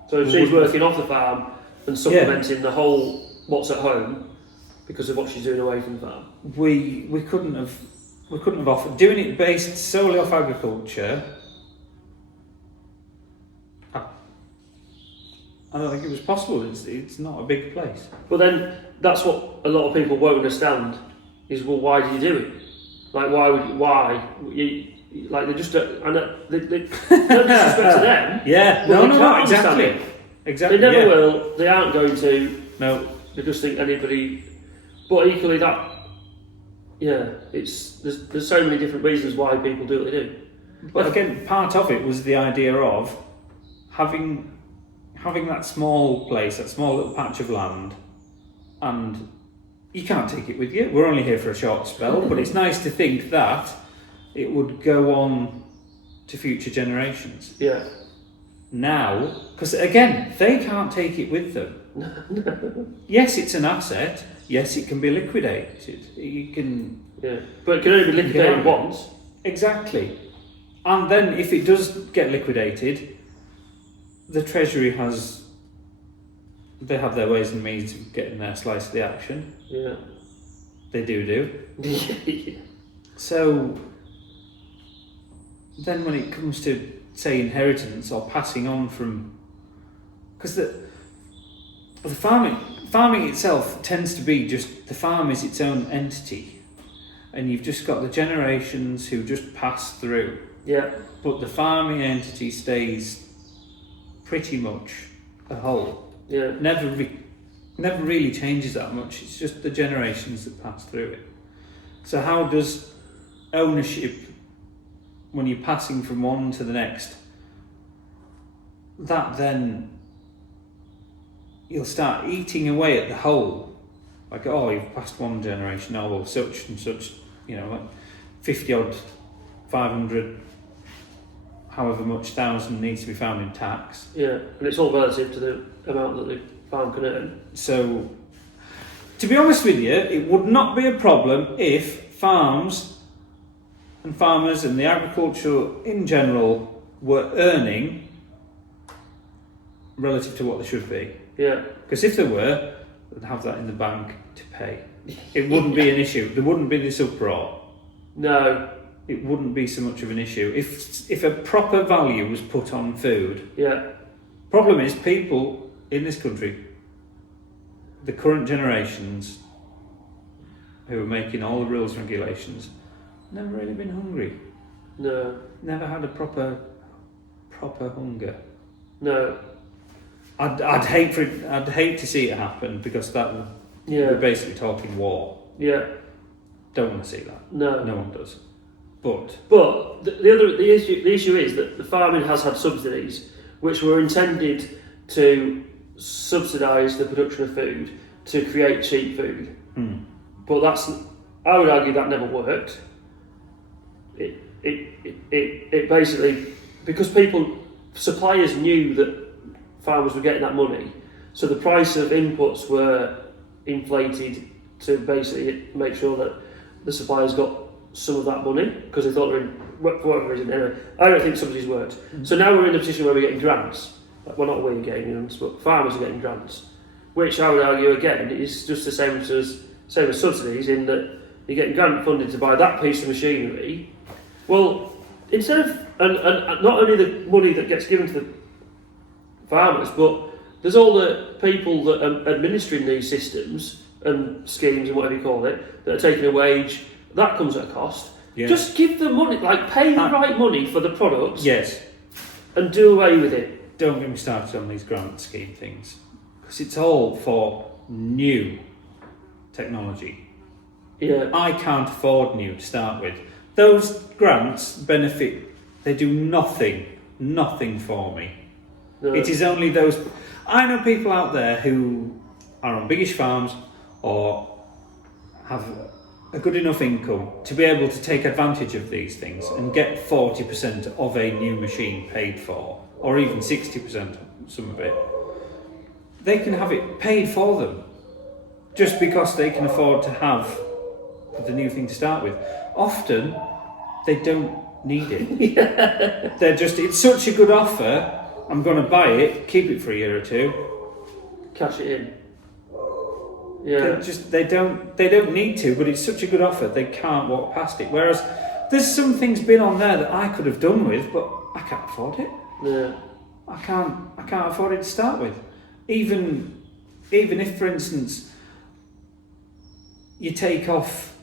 So she's working off the farm and supplementing the whole what's at home because of what she's doing away from the farm. We couldn't have offered doing it based solely off agriculture. I don't think it was possible. It's not a big place. But then that's what a lot of people won't understand is, well, why do you do it? Like, like they just don't, and they don't disrespect to them. Yeah, no, exactly. It. Exactly. They never will. They aren't going to. No. They just think anybody. But equally, there's so many different reasons why people do what they do. But again, part of it was the idea of having that small place, that small little patch of land, and you can't take it with you. We're only here for a short spell, but it's nice to think that it would go on to future generations. Yeah. Now, because again, they can't take it with them. Yes, it's an asset. Yes, it can be liquidated. You can. Yeah, but it can only be liquidated once. Exactly. And then, if it does get liquidated, the Treasury they have their ways and means of getting their slice of the action. Yeah. They do. So then when it comes to, say, inheritance or passing on from... Because the farming itself tends to be just... The farm is its own entity. And you've just got the generations who just pass through. Yeah. But the farming entity stays pretty much a whole. Yeah. Never really changes that much. It's just the generations that pass through it. So how does ownership, when you're passing from one to the next, that then you'll start eating away at the whole. Like, oh, you've passed one generation, oh, well, such and such, like 50 odd, 500, however much thousand needs to be found in tax. Yeah, and it's all relative to the amount that the farm can earn. So, to be honest with you, it would not be a problem if farms and farmers and the agriculture in general were earning relative to what they should be. Yeah. Because if they were, they'd have that in the bank to pay. It wouldn't be an issue. There wouldn't be this uproar. No. It wouldn't be so much of an issue. If a proper value was put on food. Yeah. Problem is, people in this country, the current generations who are making all the rules and regulations, never really been hungry. No. Never had a proper hunger. No. I'd hate to see it happen, because that would, we're basically talking war. Yeah. Don't want to see that. No. No one does. But the issue is that the farming has had subsidies which were intended to subsidise the production of food to create cheap food. But I would argue that never worked. It basically, because suppliers knew that farmers were getting that money, so the price of inputs were inflated to basically make sure that the suppliers got some of that money, because they thought for whatever reason. Anyway, I don't think subsidies worked. So now we're in a position where we're getting grants. Well, not we're getting grants, but farmers are getting grants, which I would argue again is just the same as subsidies, in that you're getting grant funded to buy that piece of machinery. Well, instead of and not only the money that gets given to the farmers, but there's all the people that are administering these systems and schemes and whatever you call it, that are taking a wage. That comes at a cost. Yeah. Just give the money, pay the right money for the products. Yes. And do away with it. Don't get me started on these grant scheme things, because it's all for new technology. Yeah. I can't afford new to start with. Those grants benefit, they do nothing for me. No. It is only those... I know people out there who are on biggish farms or have a good enough income to be able to take advantage of these things and get 40% of a new machine paid for, or even 60% some of it, they can have it paid for them just because they can afford to have the new thing to start with. Often they don't need it. They're just, it's such a good offer, I'm going to buy it, keep it for a year or two, cash it in. Yeah. They don't need to, but it's such a good offer they can't walk past it. Whereas there's some things been on there that I could have done with, but I can't afford it. Yeah. I can't afford it to start with. Even if, for instance, you take off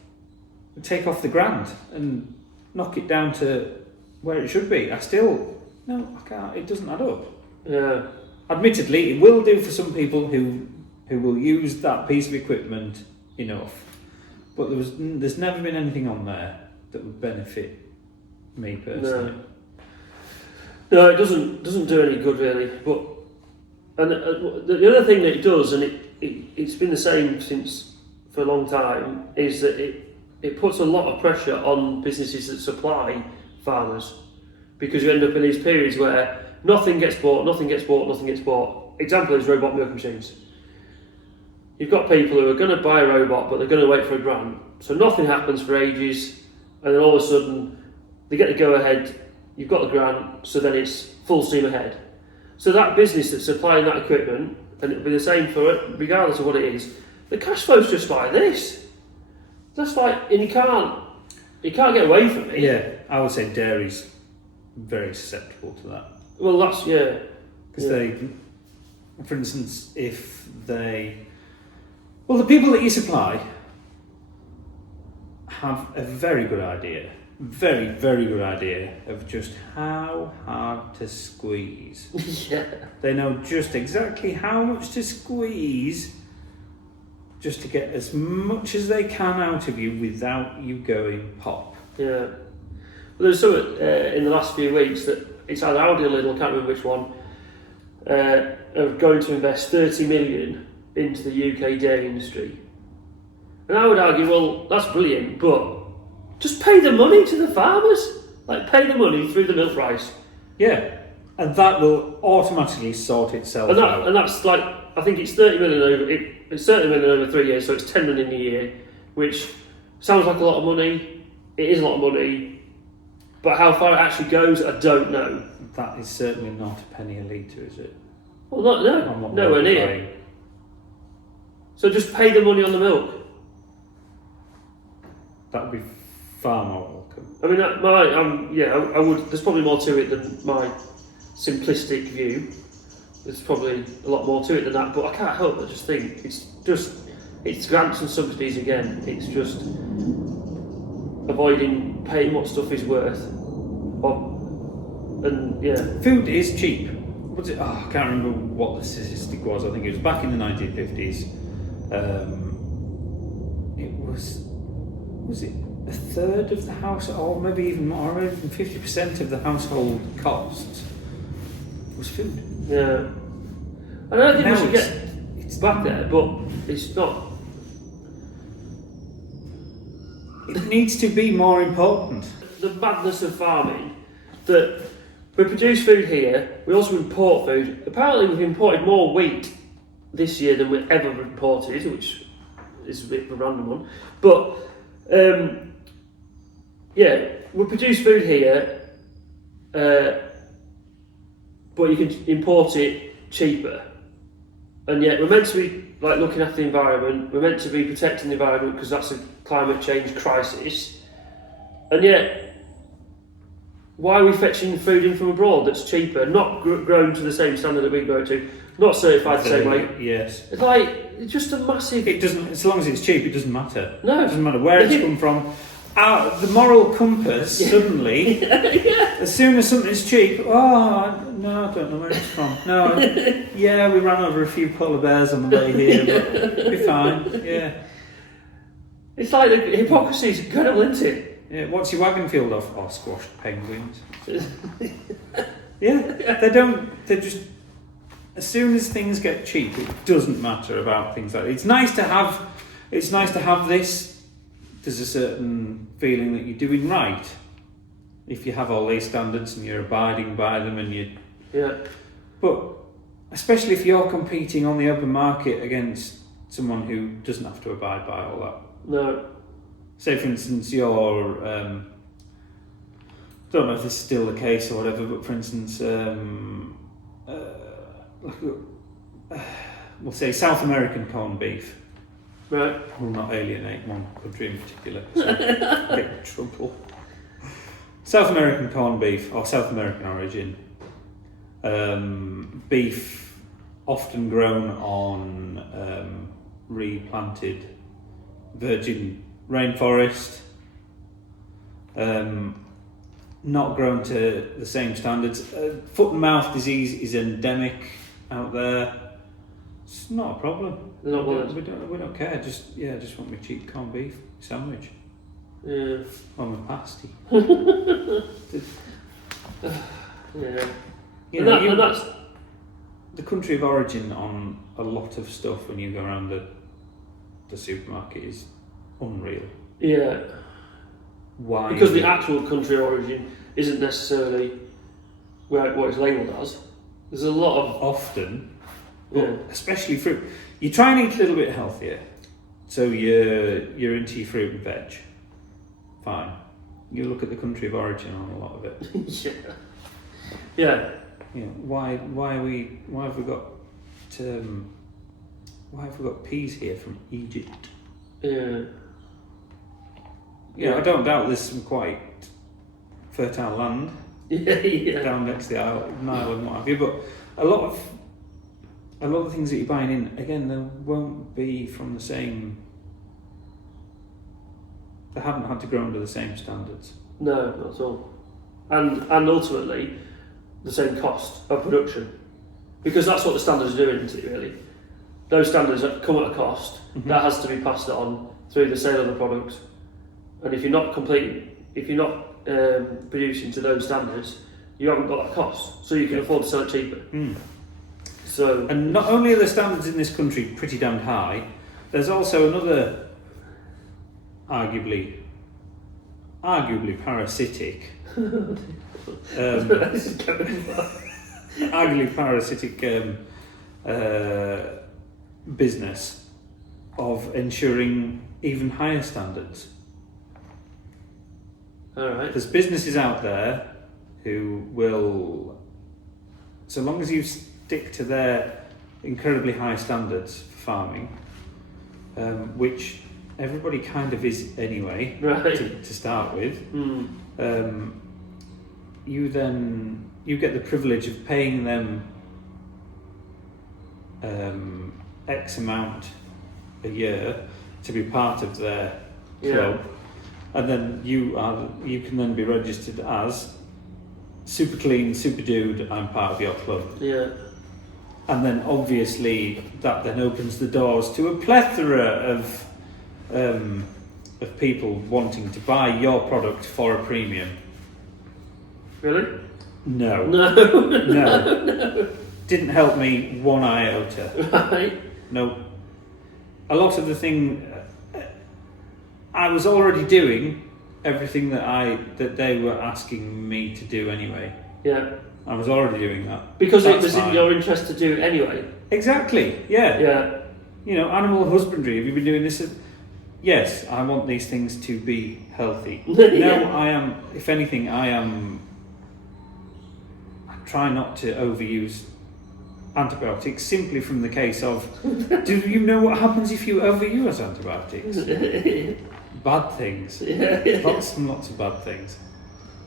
the grand and knock it down to where it should be, I can't. It doesn't add up. Yeah. Admittedly, it will do for some people who will use that piece of equipment enough. But there's never been anything on there that would benefit me personally. No, it doesn't do any good really. But the other thing that it does, and it's been the same for a long time, is that it puts a lot of pressure on businesses that supply farmers, because you end up in these periods where nothing gets bought. Example is robot milk machines. You've got people who are going to buy a robot, but they're going to wait for a grant. So nothing happens for ages, and then all of a sudden they get the go ahead. You've got the grant, so then it's full steam ahead. So that business that's supplying that equipment, and it'll be the same for it, regardless of what it is, the cash flow's just like this. That's like, and you can't get away from it. Yeah, I would say dairy's very susceptible to that. Well, that's because they, for instance, the people that you supply have a very good idea, very, very good idea of just how hard to squeeze. Yeah. They know just exactly how much to squeeze just to get as much as they can out of you without you going pop. Yeah. Well, there's something in the last few weeks that it's either Audi or Lidl, I can't remember which one, are going to invest 30 million into the UK dairy industry. And I would argue, well, that's brilliant, but just pay the money to the farmers. Like, pay the money through the milk price. Yeah, and that will automatically sort itself out. And that's like, I think it's 30 million over, it's 30 million over 3 years, so it's 10 million a year, which sounds like a lot of money. It is a lot of money, but how far it actually goes, I don't know. That is certainly not a penny a litre, is it? Well, nowhere near. So just pay the money on the milk. That would be far more welcome. I mean, I would. There's probably more to it than my simplistic view. There's probably a lot more to it than that, but I can't help but just think it's grants and subsidies again. It's just avoiding paying what stuff is worth. Food is cheap. What's it? Oh, I can't remember what the statistic was. I think it was back in the 1950s. It was it a third of the house, or maybe even more, or even 50% of the household costs was food. Yeah. I don't think we should get it's back there, but it's not. It needs to be more important. The madness of farming, that we produce food here, we also import food. Apparently we've imported more wheat this year than we've ever imported, which is a bit of a random one. But we produce food here, but you can import it cheaper. And yet we're meant to be like looking after the environment, we're meant to be protecting the environment because that's a climate change crisis. And yet, why are we fetching food in from abroad that's cheaper, not grown to the same standard that we grow to, not certified the same way? Yes. It's like, it's just a massive... It doesn't, as long as it's cheap, it doesn't matter. No. It doesn't matter where it's come from. The moral compass, suddenly, as soon as something's cheap, no, I don't know where it's from. No, yeah, we ran over a few polar bears on the way here, but it'll be fine, yeah. It's like the hypocrisy's incredible, isn't it? Yeah, what's your wagon field off? Oh, squashed penguins. Yeah, they as soon as things get cheap, it doesn't matter about things like that. It's nice to have. It's nice to have this. There's a certain feeling that you're doing right if you have all these standards and you're abiding by them, and you. Yeah. But especially if you're competing on the open market against someone who doesn't have to abide by all that. No. Say, for instance, you're. Don't know if this is still the case or whatever, but for instance, we'll say South American corned beef. Right. Will not alienate one country in particular, so I'll get in trouble. South American corned beef, or South American origin, beef often grown on replanted virgin rainforest, not grown to the same standards. Foot and mouth disease is endemic out there. It's not a problem. They're not bothered. We don't care. Just want me cheap corned beef sandwich. Yeah. Or my pasty. Yeah. And that's the country of origin on a lot of stuff when you go around the supermarket is unreal. Yeah. Why? Because the actual country of origin isn't necessarily what it's labelled as. There's a lot of often. Yeah. But especially fruit. You try and eat a little bit healthier, so you're into your fruit and veg. Fine. You look at the country of origin on a lot of it. Yeah. Why have we got peas here from Egypt? Yeah. I don't doubt there's some quite fertile land down next to the Nile and what have you, but a lot of the things that you're buying in, again, they won't be from the same. They haven't had to grow under the same standards. No, not at all. And ultimately, the same cost of production. Because that's what the standards are doing, isn't it, really? Those standards come at a cost. Mm-hmm. That has to be passed on through the sale of the product. And if you're not producing to those standards, you haven't got that cost. So you can afford to sell it cheaper. So, and not only are the standards in this country pretty damned high, there's also another arguably parasitic arguably parasitic business of ensuring even higher standards. alright. There's businesses out there who will, so long as you stick to their incredibly high standards for farming, which everybody kind of is anyway, Right. to start with, you get the privilege of paying them X amount a year to be part of their club, and then you can then be registered as super clean, super dude, I'm part of your club. Yeah. And then obviously that then opens the doors to a plethora of people wanting to buy your product for a premium. Really? No. No. No. Didn't help me one iota. Right. No. A lot of the thing I was already doing everything that they were asking me to do anyway. Yeah. I was already doing that. Because That's it was fine. in your interest to do it anyway. Exactly. Yeah. Yeah. Animal husbandry. Have you been doing this? Yes, I want these things to be healthy. Yeah. No, I am. If anything, I try not to overuse antibiotics simply from the case of, do you know what happens if you overuse antibiotics? Bad things. Yeah. Lots and lots of bad things.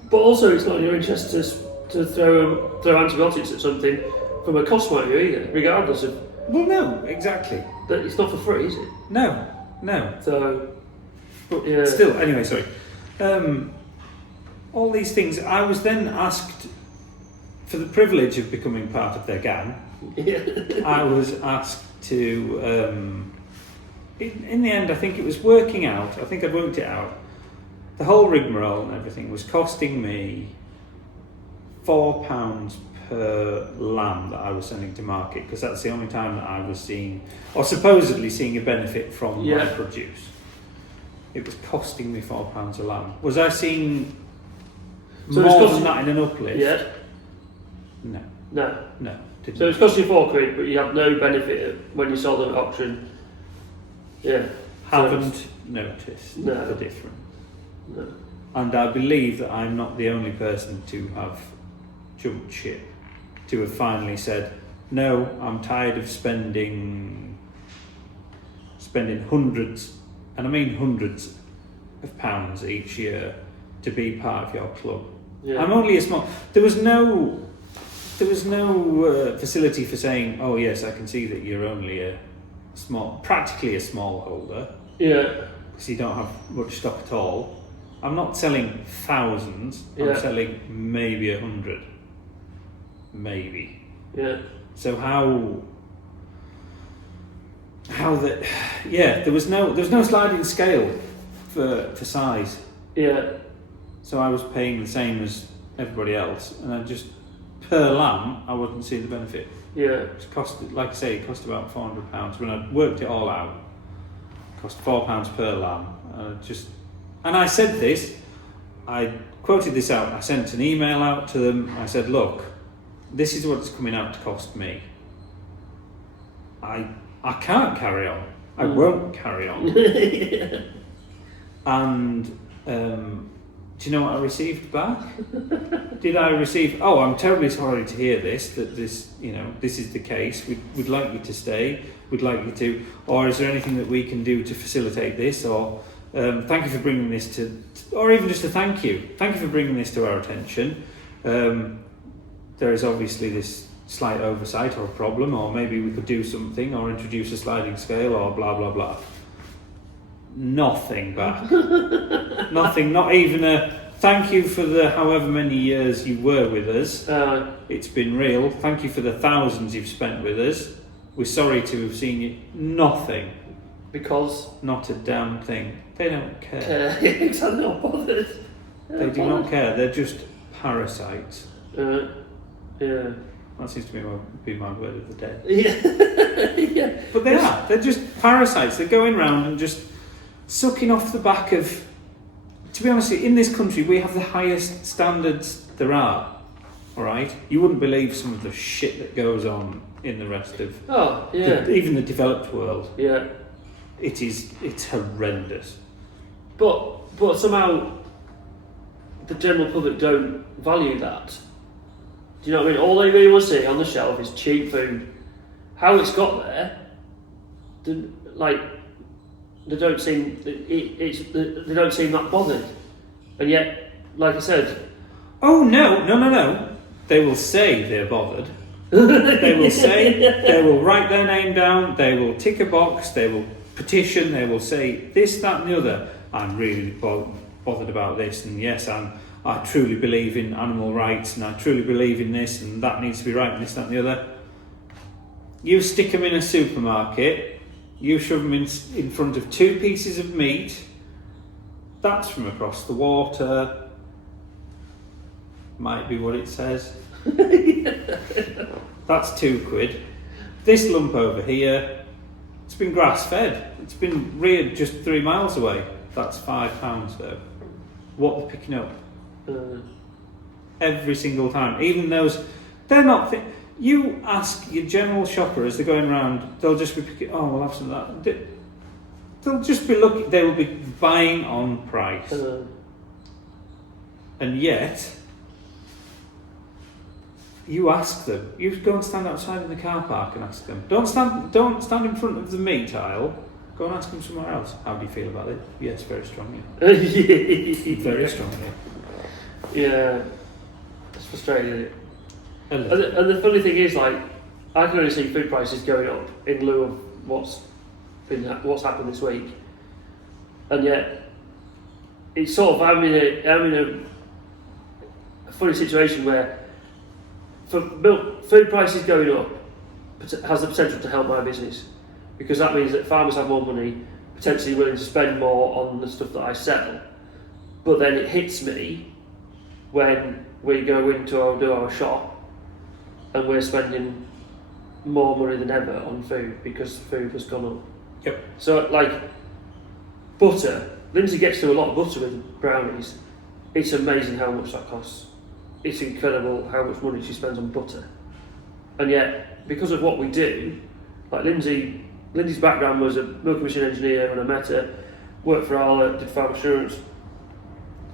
But also, it's not in your interest to throw antibiotics at something from a cost point of view either, regardless of. Well, no, exactly. That it's not for free, is it? No. So, but yeah. still, anyway, sorry. All these things, I was then asked for the privilege of becoming part of their gang. Yeah. I was asked to, in the end, I think it was working out, I think I'd worked it out. The whole rigmarole and everything was costing me £4 per lamb that I was sending to market, because that's the only time that I was seeing, or supposedly seeing, a benefit from my produce. It was costing me £4 a lamb. Was I seeing more than that in an uplift? Yeah. No. No. Didn't. So it's costing £4, but you have no benefit when you sold them at auction. Yeah. Haven't noticed the difference. No. And I believe that I'm not the only person to have jumped ship, to have finally said, no, I'm tired of spending hundreds, and I mean hundreds of pounds each year to be part of your club. Yeah. I'm only a small. There was no facility for saying, oh yes, I can see that you're only practically a small holder. Yeah. Because you don't have much stock at all. I'm not selling thousands. I'm selling maybe 100. Maybe. Yeah. So there was no sliding scale for size. Yeah. So I was paying the same as everybody else, and I just, per lamb, I wasn't seeing the benefit. Yeah. It cost, like I say, it cost about £400. When I worked it all out, it cost £4 per lamb. And I said this, I quoted this out, I sent an email out to them, I said, look, this is what it's coming out to cost me. I can't carry on. I won't carry on. And do you know what I received back? Did I receive, oh, I'm terribly sorry to hear this, that this is the case, we'd like you to stay, we'd like you to, or is there anything that we can do to facilitate this, or thank you for bringing this to, or even just a thank you for bringing this to our attention. There is obviously this slight oversight or a problem, or maybe we could do something, or introduce a sliding scale, or blah blah blah. Nothing back. Nothing, not even a thank you for the however many years you were with us. It's been real. Thank you for the thousands you've spent with us. We're sorry to have seen you. Nothing. Because? Not a damn thing. They don't care. They're not bothered. They do not care. They're just parasites. Yeah. That seems to be my word of the day. Yeah. But they are. They're just parasites. They're going round and just sucking off the back of... To be honest, in this country, we have the highest standards there are. All right? You wouldn't believe some of the shit that goes on in the rest of... Oh, yeah. Even the developed world. Yeah. It's horrendous. But somehow the general public don't value that. Do you know what I mean? All they really want to see on the shelf is cheap food. How it's got there, they don't seem they don't seem that bothered. And yet, like I said, oh no! They will say they're bothered. They will say, they will write their name down. They will tick a box. They will petition. They will say this, that, and the other. I'm really bothered about this, and yes, I truly believe in animal rights, and I truly believe in this, and that needs to be right, and this, that, and the other. You stick them in a supermarket, you shove them in front of 2 pieces of meat, that's from across the water, might be what it says. That's £2. This lump over here, it's been grass fed, it's been reared just 3 miles away, that's £5 though. What they're picking up. Every single time, even those, they're not. You ask your general shopper as they're going around, they'll just be picking. Oh, we'll have some of that. They'll just be looking. They will be buying on price, and yet you ask them. You go and stand outside in the car park and ask them. Don't stand in front of the meat aisle. Go and ask them somewhere else. How do you feel about it? Yes, very strongly. Very strongly. Yeah, it's frustrating. And the funny thing is, like, I can only see food prices going up in lieu of what's happened this week, and yet it's sort of I'm in a funny situation where food prices going up has the potential to help my business, because that means that farmers have more money, potentially willing to spend more on the stuff that I sell, but then it hits me when we go into do our shop, and we're spending more money than ever on food because food has gone up. Yep. So, like, butter, Lindsay gets through a lot of butter with brownies. It's amazing how much that costs. It's incredible how much money she spends on butter. And yet, because of what we do, like Lindsay's background was a milk machine engineer, and I met her, worked for Arla, did farm assurance.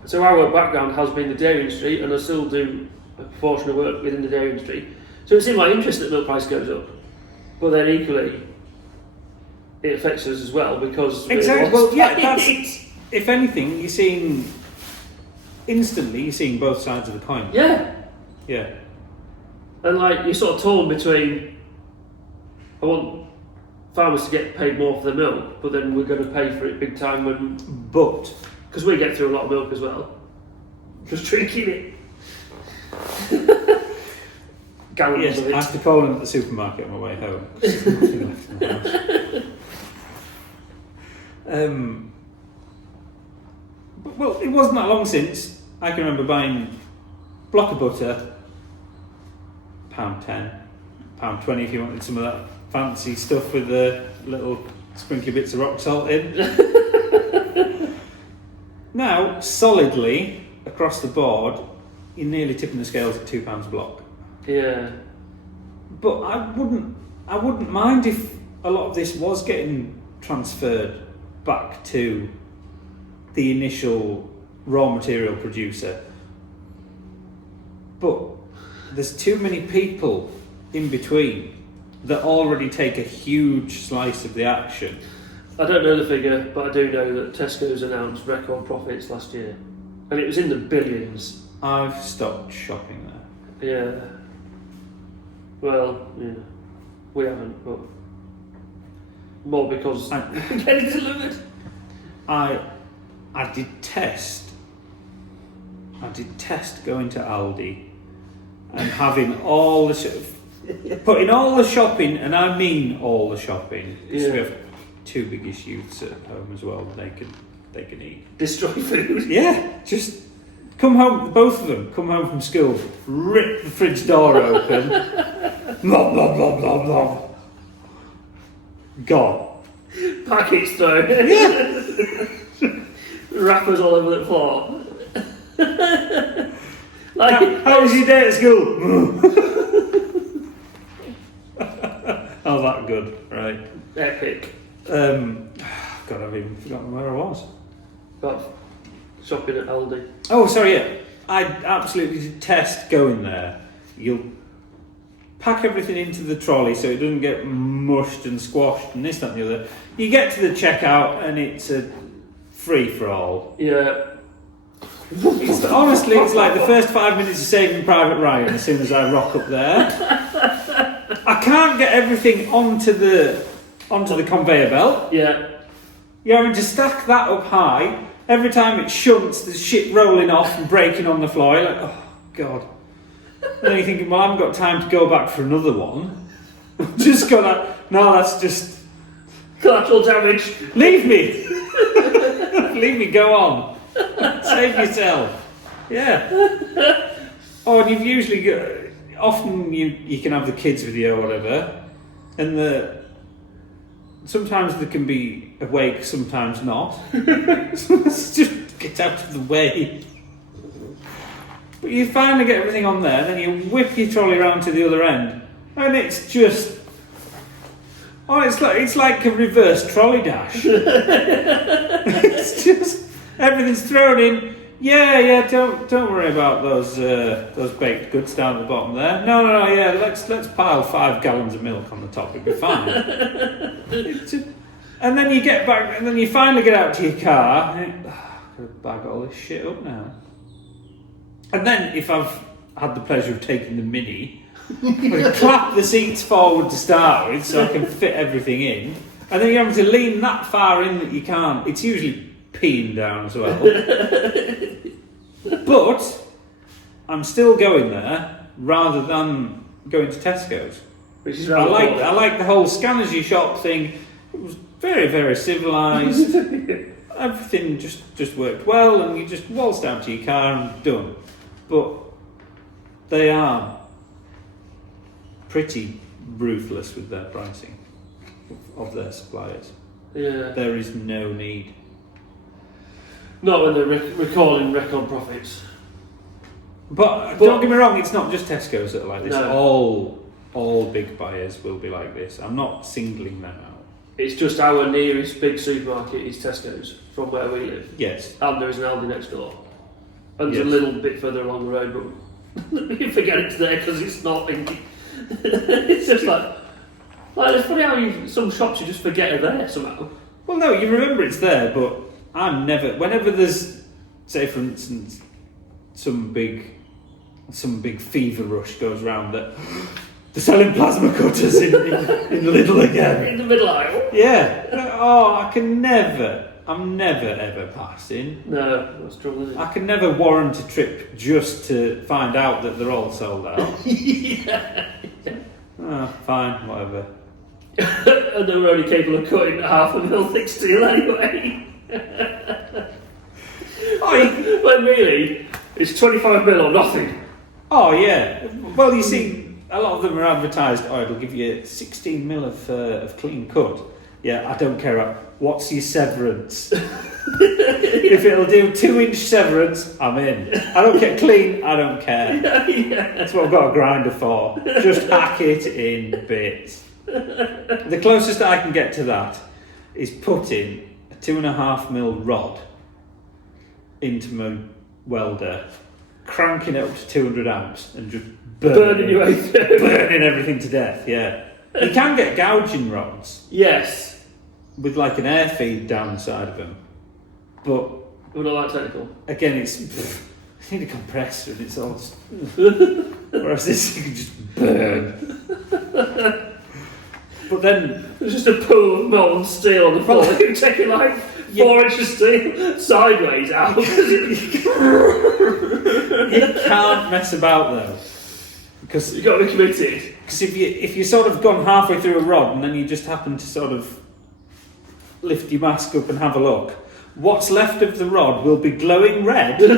So our background has been the dairy industry, and I still do a proportion of work within the dairy industry. So it's in my interest that milk price goes up. But then equally, it affects us as well because... Exactly, well, yeah, that's... If anything, you're seeing both sides of the coin. Yeah. Yeah. And like, you're sort of torn between, I want farmers to get paid more for their milk, but then we're going to pay for it big time when... But... Because we get through a lot of milk as well. Just drinking it. Gallons yes, of it. I have to call them at the supermarket on my way home. There's nothing left in the house. Well, it wasn't that long since I can remember buying a block of butter, £1.10, £1.20 if you wanted some of that fancy stuff with the little sprinkly bits of rock salt in. Now, solidly across the board, you're nearly tipping the scales at £2 a block. Yeah. But I wouldn't mind if a lot of this was getting transferred back to the initial raw material producer. But there's too many people in between that already take a huge slice of the action. I don't know the figure, but I do know that Tesco's announced record profits last year. And it was in the billions. I've stopped shopping there. Yeah. Well, yeah. We haven't, but more because we get it delivered. I detest going to Aldi and having all the putting all the shopping, and I mean all the shopping. Because we have two biggish youths at home as well. They can eat. Destroy food. Yeah, just come home. Both of them come home from school, rip the fridge door open, blah blah blah blah blah. Gone. Packets thrown. Yeah. Wrappers all over the floor. Like, how was your day at school? How's that good? Right. Epic. God, I've even forgotten where I was. Got shopping at Aldi. Oh, sorry, yeah. I absolutely detest going there. You'll pack everything into the trolley so it doesn't get mushed and squashed and this, that and the other. You get to the checkout and it's a free-for-all. Yeah. Honestly, it's like the first 5 minutes of Saving Private Ryan as soon as I rock up there. I can't get everything onto the conveyor belt. Yeah. You're having to stack that up high. Every time it shunts, there's shit rolling off and breaking on the floor. You're like, oh, God. And then you're thinking, well, I haven't got time to go back for another one. Just gonna, no, that's just... Collateral damage. Leave me. Leave me, go on. Save yourself. Yeah. Oh, and you've usually got... Often you can have the kids with you or whatever, and sometimes they can be awake, sometimes not. Let's just get out of the way. But you finally get everything on there, and then you whip your trolley around to the other end, and it's just... Oh, it's like a reverse trolley dash. It's just... Everything's thrown in. Yeah, don't worry about those baked goods down at the bottom there. No, yeah, let's pile 5 gallons of milk on the top, it'll be fine. And then you get back, and then you finally get out to your car, and I've got to bag all this shit up now. And then, if I've had the pleasure of taking the Mini, I clap the seats forward to start with so I can fit everything in, and then you're having to lean that far in that you can't. It's usually peeing down as well. But I'm still going there rather than going to Tesco's. Which is I like the whole scan as you shop thing. It was very, very civilised. Everything just worked well, and you just waltz down to your car and done. But they are pretty ruthless with their pricing of their suppliers. Yeah. There is no need. Not when they're recalling record profits. But don't get me wrong, it's not just Tesco's that are like this. No. All big buyers will be like this. I'm not singling them out. It's just our nearest big supermarket is Tesco's from where we live. Yes. And there is an Aldi next door. And Yes. there's a little bit further along the road, but you forget it's there because it's not in. It's just like it's funny how some shops you just forget are there somehow. Well, no, you remember it's there, but I'm never. Whenever there's, say, for instance, some big fever rush goes round that they're selling plasma cutters in Lidl again. In the middle aisle. Yeah. Oh, I'm never ever passing. No, that's true, isn't it? I can never warrant a trip just to find out that they're all sold out. Yeah. Oh, fine, whatever. And they were only capable of cutting 0.5 mil thick steel anyway. When really, it's 25 mil or nothing. Oh yeah. Well, you see, a lot of them are advertised. Oh, it'll give you 16 mil of clean cut. Yeah, I don't care. What's your severance? If it'll do 2-inch severance, I'm in. I don't care. Clean, I don't care. Yeah. That's what I've got a grinder for. Just hack it in bits. The closest I can get to that is putting a 2.5 mil rod into my welder, cranking it up to 200 amps, and just burning your way through. burning everything to death. Yeah, you can get gouging rods. Yes. With like an air feed down the side of them, but We're not that technical. again, it's you need a compressor and it's all just, whereas this you can just burn. But then There's just a pool of molten steel on the floor. You're taking like 4 inches of steel sideways out. you can't mess about though, because You've got to be committed. if you sort of gone halfway through a rod and then you just happen to sort of lift your mask up and have a look, what's left of the rod will be glowing red and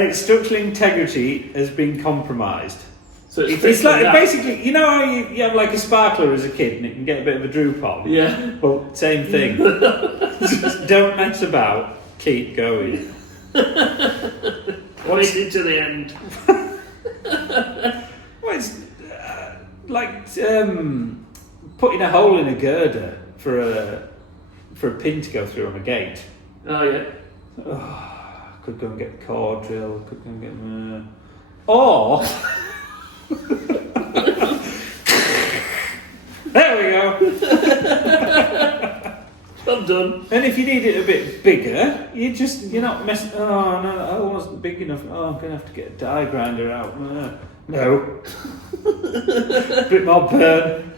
its structural integrity has been compromised. So It's like basically, you know how you have like a sparkler as a kid and it can get a bit of a droop on? Yeah. Well, same thing. Just don't mess about, keep going. Right into the end. Well, it's like putting a hole in a girder for a pin to go through on a gate. Oh yeah. Could go and get a core drill, could go and get or there we go. I'm done. And if you need it a bit bigger, you're not messing. Oh no, that hole wasn't big enough. Oh, I'm gonna have to get a die grinder out. No, a bit more burn.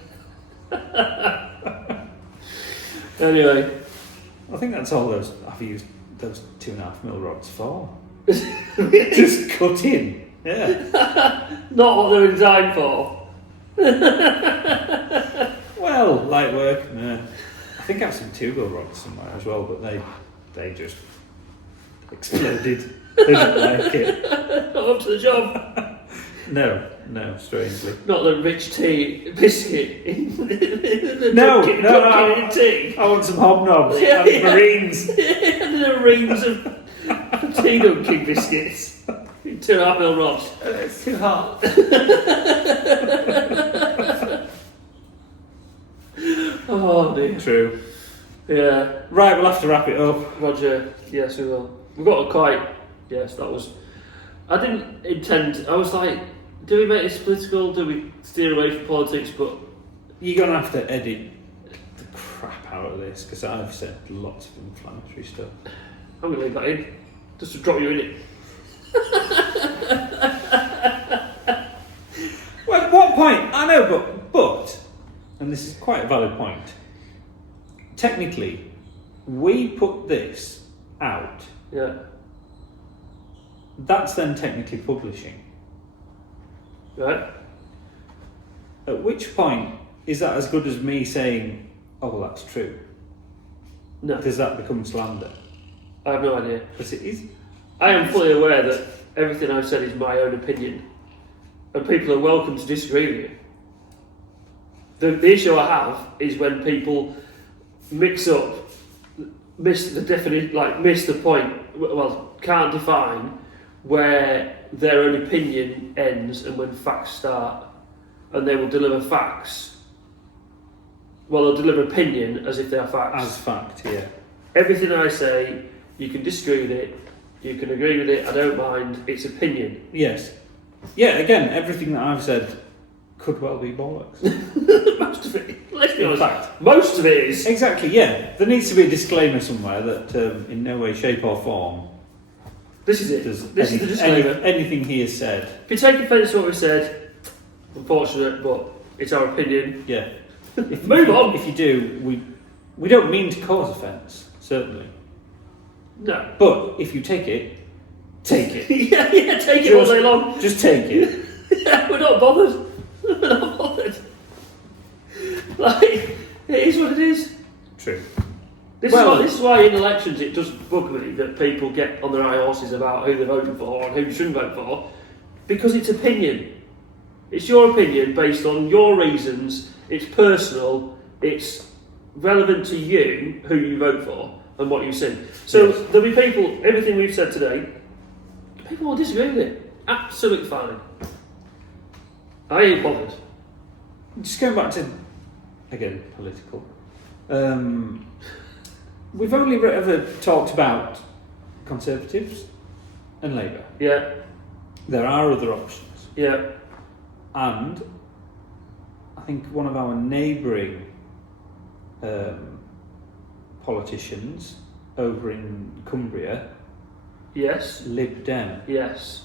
Anyway, I think that's all I've used those 2.5 mil rods for. Just cut in. Yeah. not what they were designed for. Well, light work. Nah. I think I have some 2-mil rods somewhere as well, but they just exploded. They didn't like it. Not up to the job. No, strangely. Not the rich tea biscuit in the No, in tea. I want some hobnobs Yeah, and yeah. marines. And the reams of tea dunking biscuits. 2.5 mil rods. It's too hot. Oh dear. True. Yeah. Right, we'll have to wrap it up. Roger. Yes, we will. We've got a quite. Yes, that was. I didn't intend. I was like, do we make this political? Do we steer away from politics? But You're going to have to edit the crap out of this because I've said lots of inflammatory stuff. I'm going to leave that in, just to drop you in it. Well, at what point? I know, but, and this is quite a valid point. Technically, we put this out. Yeah. That's then technically publishing. Right. At which point is that as good as me saying, "Oh, well, that's true"? No. Does that become slander? I have no idea. Because it is. I am fully aware that everything I've said is my own opinion. and people are welcome to disagree with you. The issue I have is when people miss the definition, like miss the point. Well, can't define where their own opinion ends and when facts start, and they will deliver facts. Well, they'll deliver opinion as if they are facts. As fact, yeah. Everything I say, you can disagree with it, you can agree with it. I don't mind. It's opinion. Yes. Yeah. Again, everything that I've said could well be bollocks. Most of it. Let's be honest. Fact. Most of it is. Exactly. Yeah. There needs to be a disclaimer somewhere that, in no way, shape, or form. This is it. This is the disclaimer. Anything he has said. If you take offence to what we said, unfortunate, but it's our opinion. Yeah. Move on. If you do, we don't mean to cause offence, certainly. No. But if you take it, take it. yeah, take it all day long. Just take it. Yeah, we're not bothered. We're not bothered. Like, it is what it is. True. This is why in elections it does bug me that people get on their high horses about who they're voting for and who you shouldn't vote for, because it's opinion. It's your opinion based on your reasons. It's personal. It's relevant to you who you vote for and what you see. So yes. There'll be people. Everything we've said today, people will disagree with it. Absolutely fine. I ain't bothered. Just going back to, again, political. We've only ever talked about Conservatives and Labour. Yeah. There are other options. Yeah. And I think one of our neighbouring politicians over in Cumbria, Yes. Lib Dem. Yes.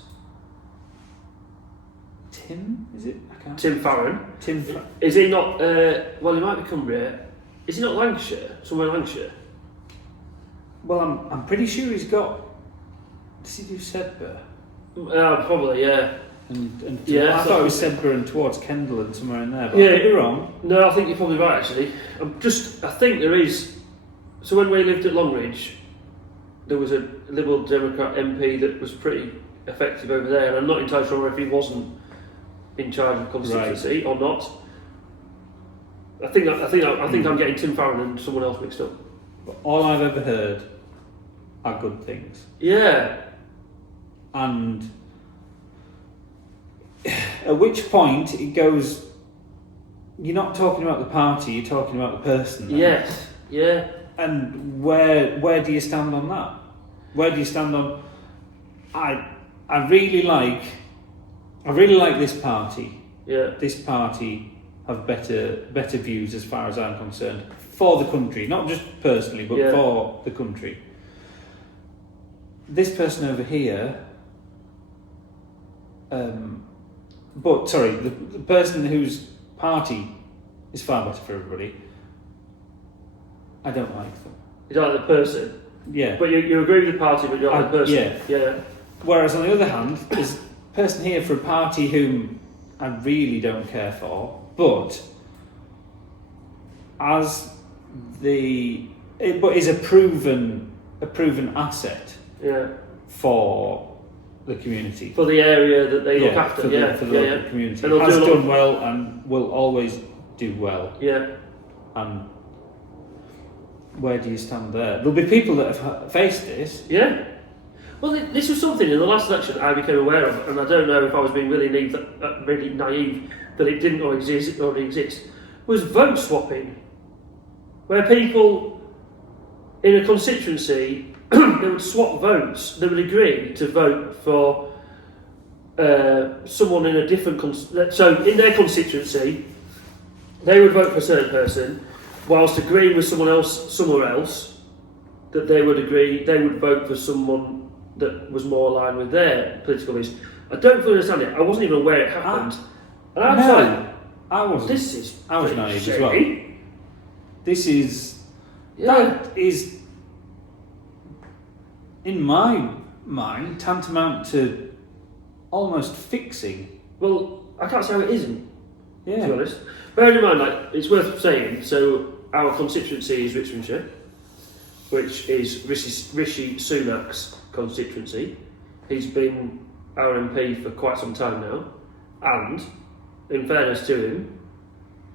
Tim, is it? I can't. Tim Farron. Tim. Is he not? Well, he might be Cumbria. Is he not Lancashire? Somewhere in Lancashire. Well, I'm pretty sure he's got. Does he do Sedbergh? Probably, yeah. And Yeah, I thought it was Sedbergh and towards Kendal and somewhere in there. But Yeah. I could be wrong. No, I think you're probably right. Actually, I think there is. So when we lived at Longridge, there was a Liberal Democrat MP that was pretty effective over there, and I'm not entirely sure if he wasn't in charge of constituency or not. I think I'm getting Tim Farron and someone else mixed up. But all I've ever heard are good things. Yeah. And at which point it goes, you're not talking about the party, you're talking about the person. Then. Yes. Yeah. And where do you stand on that? Where do you stand on? I really like this party. Yeah. This party have better views as far as I'm concerned for the country, not just personally, but for the country. This person over here, the person whose party is far better for everybody, I don't like them. You don't like the person. Yeah. But you agree with the party, but you don't like the person. Yeah. Yeah. Whereas on the other hand, there's a person here for a party whom I really don't care for, but is a proven asset for the community. For the area that they look after, for the local community. And has done well and will always do well. Yeah. And where do you stand there? There'll be people that have faced this. Yeah. Well, this was something in the last election I became aware of, and I don't know if I was being really naive that it didn't already exist, was vote swapping. Where people in a constituency, they would swap votes, they would agree to vote for someone in a different... So in their constituency, they would vote for a certain person, whilst agreeing with someone else somewhere else, that they would vote for someone that was more aligned with their political views. I don't fully understand it. I wasn't even aware it happened. And I was I was naive as well. This is... Yeah. That is, in my mind, tantamount to almost fixing. Well, I can't say how it isn't, to be Yeah. honest. Bearing in mind, it's worth saying, so our constituency is Richmondshire, which is Rishi Sunak's constituency. He's been our MP for quite some time now. And, in fairness to him,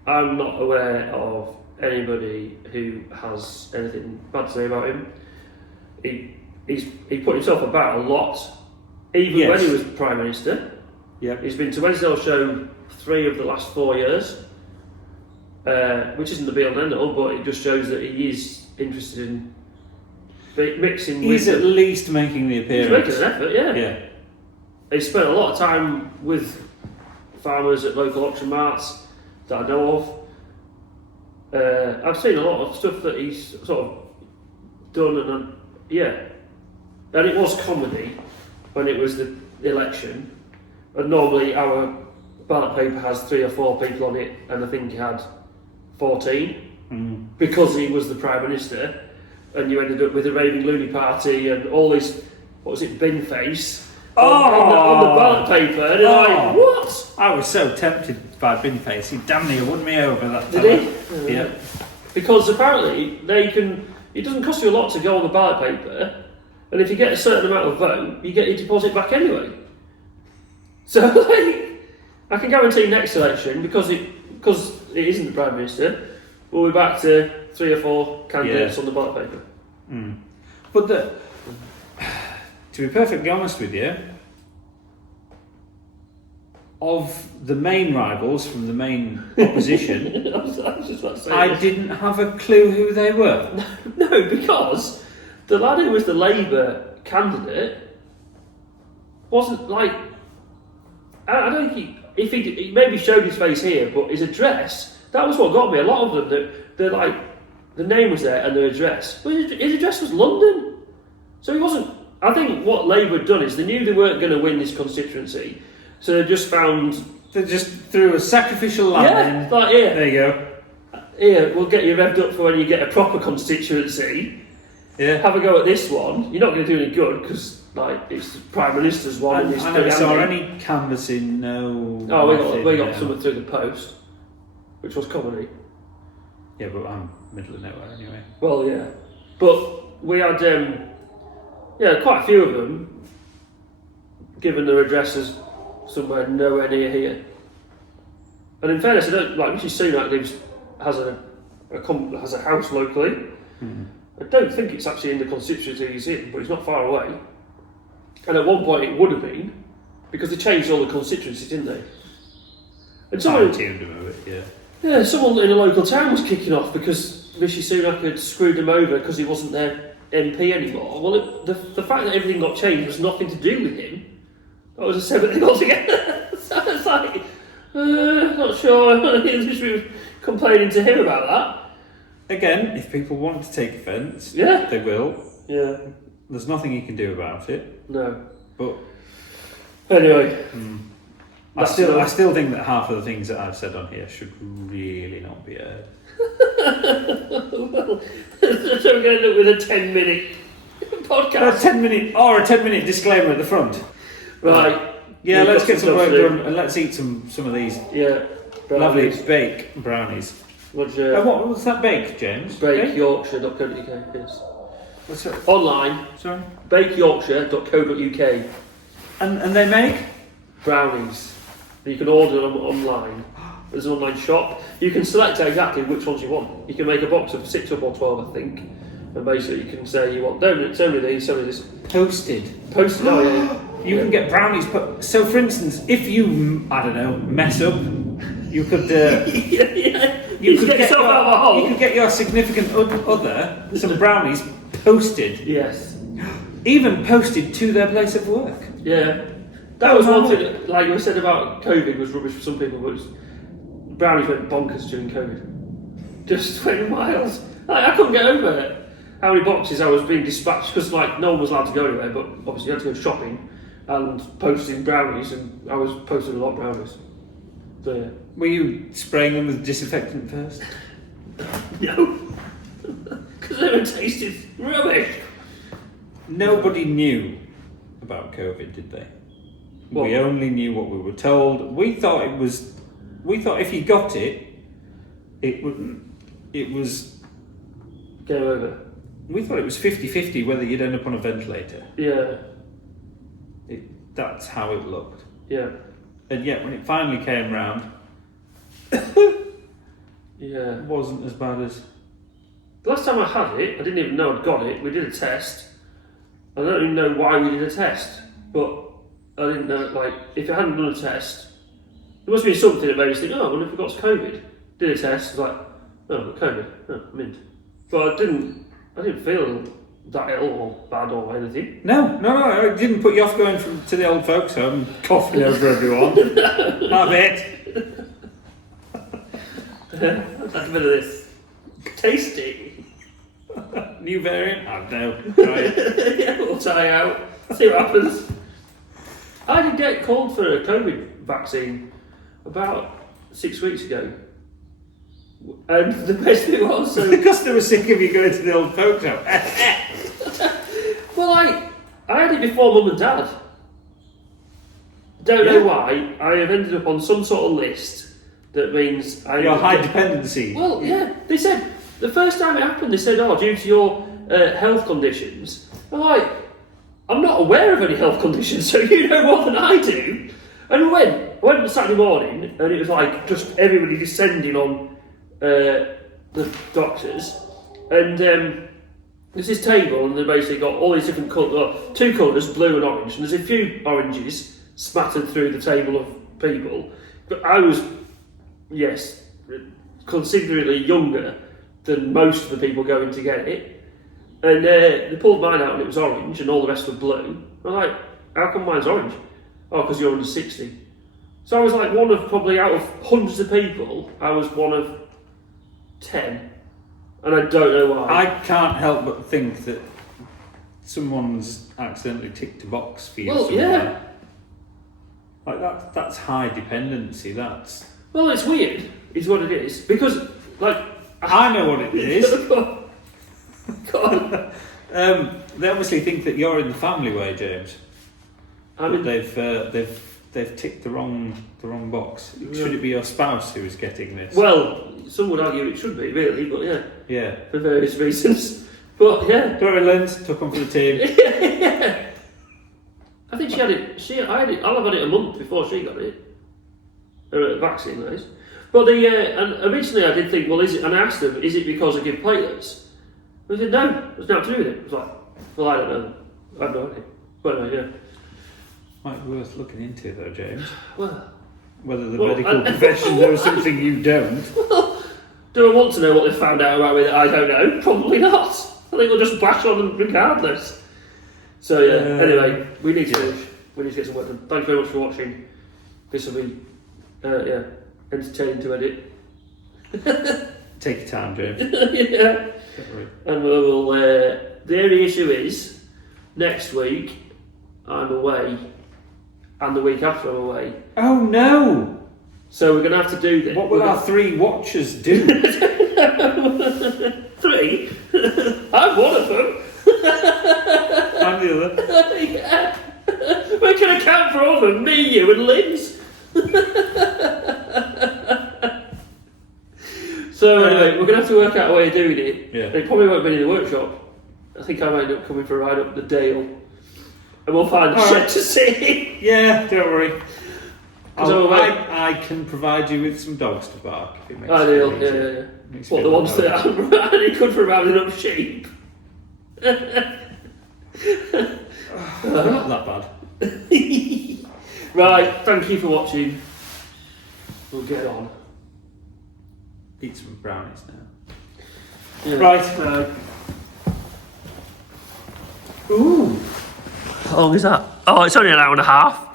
I'm not aware of anybody who has anything bad to say about him. He put himself about a lot, even when he was Prime Minister. Yep. He's been to Wednesdale Show 3 of the last 4 years, which isn't the be all and end all, but it just shows that he is interested in mixing with. He's at least making the appearance. He's making an effort, yeah. Yeah. He spent a lot of time with farmers at local auction marts that I know of. I've seen a lot of stuff that he's sort of done, and and it was comedy when it was the election. And normally our ballot paper has 3 or 4 people on it, and I think he had 14 because he was the Prime Minister. And you ended up with a raving loony party and all this, what was it, bin face on the ballot paper. And you're like, what? I was so tempted by bin face. He damn near won me over that time. Did he? Yeah. Because apparently it doesn't cost you a lot to go on the ballot paper, and if you get a certain amount of vote, you get your deposit back anyway. So I can guarantee next election, because it isn't the Prime Minister, we'll be back to 3 or 4 candidates on the ballot paper. But to be perfectly honest with you, of the main rivals from the main opposition, I was just about to say I this. didn't have a clue who they were. No, because the lad who was the Labour candidate wasn't like. I don't think he maybe showed his face here, but his address, that was what got me. A lot of them, they're like, the name was there and their address. Well, his address was London. So he wasn't. I think what Labour had done is they knew they weren't going to win this constituency, so they just found. They just threw a sacrificial lamb in. Like here. There you go. Here, we'll get you revved up for when you get a proper constituency. Yeah. Have a go at this one. You're not going to do any good because, like, it's the Prime Minister's one. And it's I never pretty saw handy. any canvassing, no. Oh, we got nothing, something through the post, which was comedy. Yeah, but I'm middle of nowhere anyway. Well, yeah, but we had quite a few of them given their addresses somewhere nowhere near here. And in fairness, I don't like Rishi Sunak has a house locally. I don't think it's actually in the constituency he's in, but it's not far away. And at one point it would have been, because they changed all the constituencies, didn't they? And someone in a local town was kicking off because Rishi Sunak had screwed him over because he wasn't their MP anymore. Well, the fact that everything got changed was nothing to do with him. That was a separate thing altogether. So it's like, not sure. They was complaining to him about that. Again, if people want to take offence, Yeah. they will. Yeah. There's nothing you can do about it. No. But Anyway. I still think that half of the things that I've said on here should really not be aired. Well, so we're going to end up with a 10-minute podcast. A 10-minute disclaimer at the front. Right. Yeah, We've let's got get some work stuff to do. done and let's eat some of these Yeah. lovely bake brownies. What What was that bake, James? BakeYorkshire.co.uk, yes. What's that? Online, Sorry? BakeYorkshire.co.uk. And they make? Brownies. You can order them online. There's an online shop. You can select exactly which ones you want. You can make a box of 6 or 12, I think. And basically you can say you want donuts, so many these, so many this. Posted. Posted, oh yeah. You can get brownies so for instance, if you, I don't know, mess up, you could... You could get yourself out of a hole. You could get your significant other some brownies posted. Yes. Even posted to their place of work. Yeah. That was one thing, like you said about COVID was rubbish for some people, but brownies went bonkers during COVID. Just went miles. Like, I couldn't get over it. How many boxes I was being dispatched, because like no one was allowed to go anywhere, but obviously you had to go shopping and posting brownies, and I was posting a lot of brownies. So yeah. Were you spraying them with disinfectant first? No. Because they were tasted rubbish. Nobody knew about COVID, did they? What? We only knew what we were told. We thought if you got it, it was... Game over. We thought it was 50-50 whether you'd end up on a ventilator. Yeah. That's how it looked. Yeah. And yet, when it finally came round, Yeah. it wasn't as bad as. The last time I had it, I didn't even know I'd got it. We did a test. I don't even know why we did a test, but I didn't know, like, if I hadn't done a test, there must be something that made us think, oh, I wonder if we got COVID. Did a test, was like, oh, I've got COVID. Oh, mint. But I didn't feel that ill or bad or anything. No, it didn't put you off going to the old folks' home, coughing over everyone. Have it. I've had a bit of this. Tasty. New variant? I don't know. Try it. Yeah, we'll try out. See what happens. I did get called for a COVID vaccine about 6 weeks ago. And the best bit was... Because they were sick of you going to the old folks' home. Well, I had it before Mum and Dad. Don't know why. I have ended up on some sort of list that means... Your high dependency. Well, yeah. They said, the first time it happened, they said, oh, due to your health conditions. I'm like, I'm not aware of any health conditions, so you know more than I do. And I went on Saturday morning, and it was like just everybody descending on the doctors. And there's this table, and they've basically got all these different colours, well, 2 colours, blue and orange, and there's a few oranges spattered through the table of people. But I was, yes, considerably younger than most of the people going to get it. And they pulled mine out and it was orange and all the rest were blue. I'm like, how come mine's orange? Oh, because you're under 60. So I was like one of probably out of hundreds of people, I was one of 10. And I don't know why. I can't help but think that someone's accidentally ticked a box for you somewhere. Yeah. Like that's high dependency, that's... Well, it's weird, is what it is. Because, like... I know what it is. Go on. They obviously think that you're in the family way, James. I mean, they've ticked the wrong box. Should it be your spouse who is getting this? well, some would argue it should be, really, but yeah. Yeah. For various reasons. But yeah. Dora Lynn's took one for the team. Yeah. I think she had it. I'll have had it a month before she got it. A vaccine, that is. But and originally I did think, well, is it? And I asked them, is it because I give platelets? They said no. There's nothing to do with it. I was like, well, I don't know. I have no idea. But anyway, yeah. Might be worth looking into though, James. Well, whether the medical profession knows something you don't. Well, do I want to know what they found out about me that I don't know? Probably not. I think we'll just bash on them regardless. So yeah. Anyway, we need to get some work done. Thank you very much for watching. This will be entertaining to edit. Take your time, James. Yeah. And we will. The only issue is next week I'm away, and the week after I'm away. Oh no! So we're going to have to do this. What will our 3 watchers do? 3? I'm one of them. I'm the other. Yeah. We can account for all of them. Me, you, and Lynn's. So anyway, we're going to have to work out a way of doing it. Yeah. It probably won't be in the workshop. I think I might end up coming for a ride up the Dale. And we'll find a shed to sit in. Yeah, don't worry. I I can provide you with some dogs to bark if it makes Ideal, it yeah. easier. Makes What, me the feel ones that are really good for rounding up sheep? Not that bad. Right, thank you for watching. We'll get on. Eat some brownies now. Yeah. Right. Ooh. How long is that? Oh, it's only an hour and a half.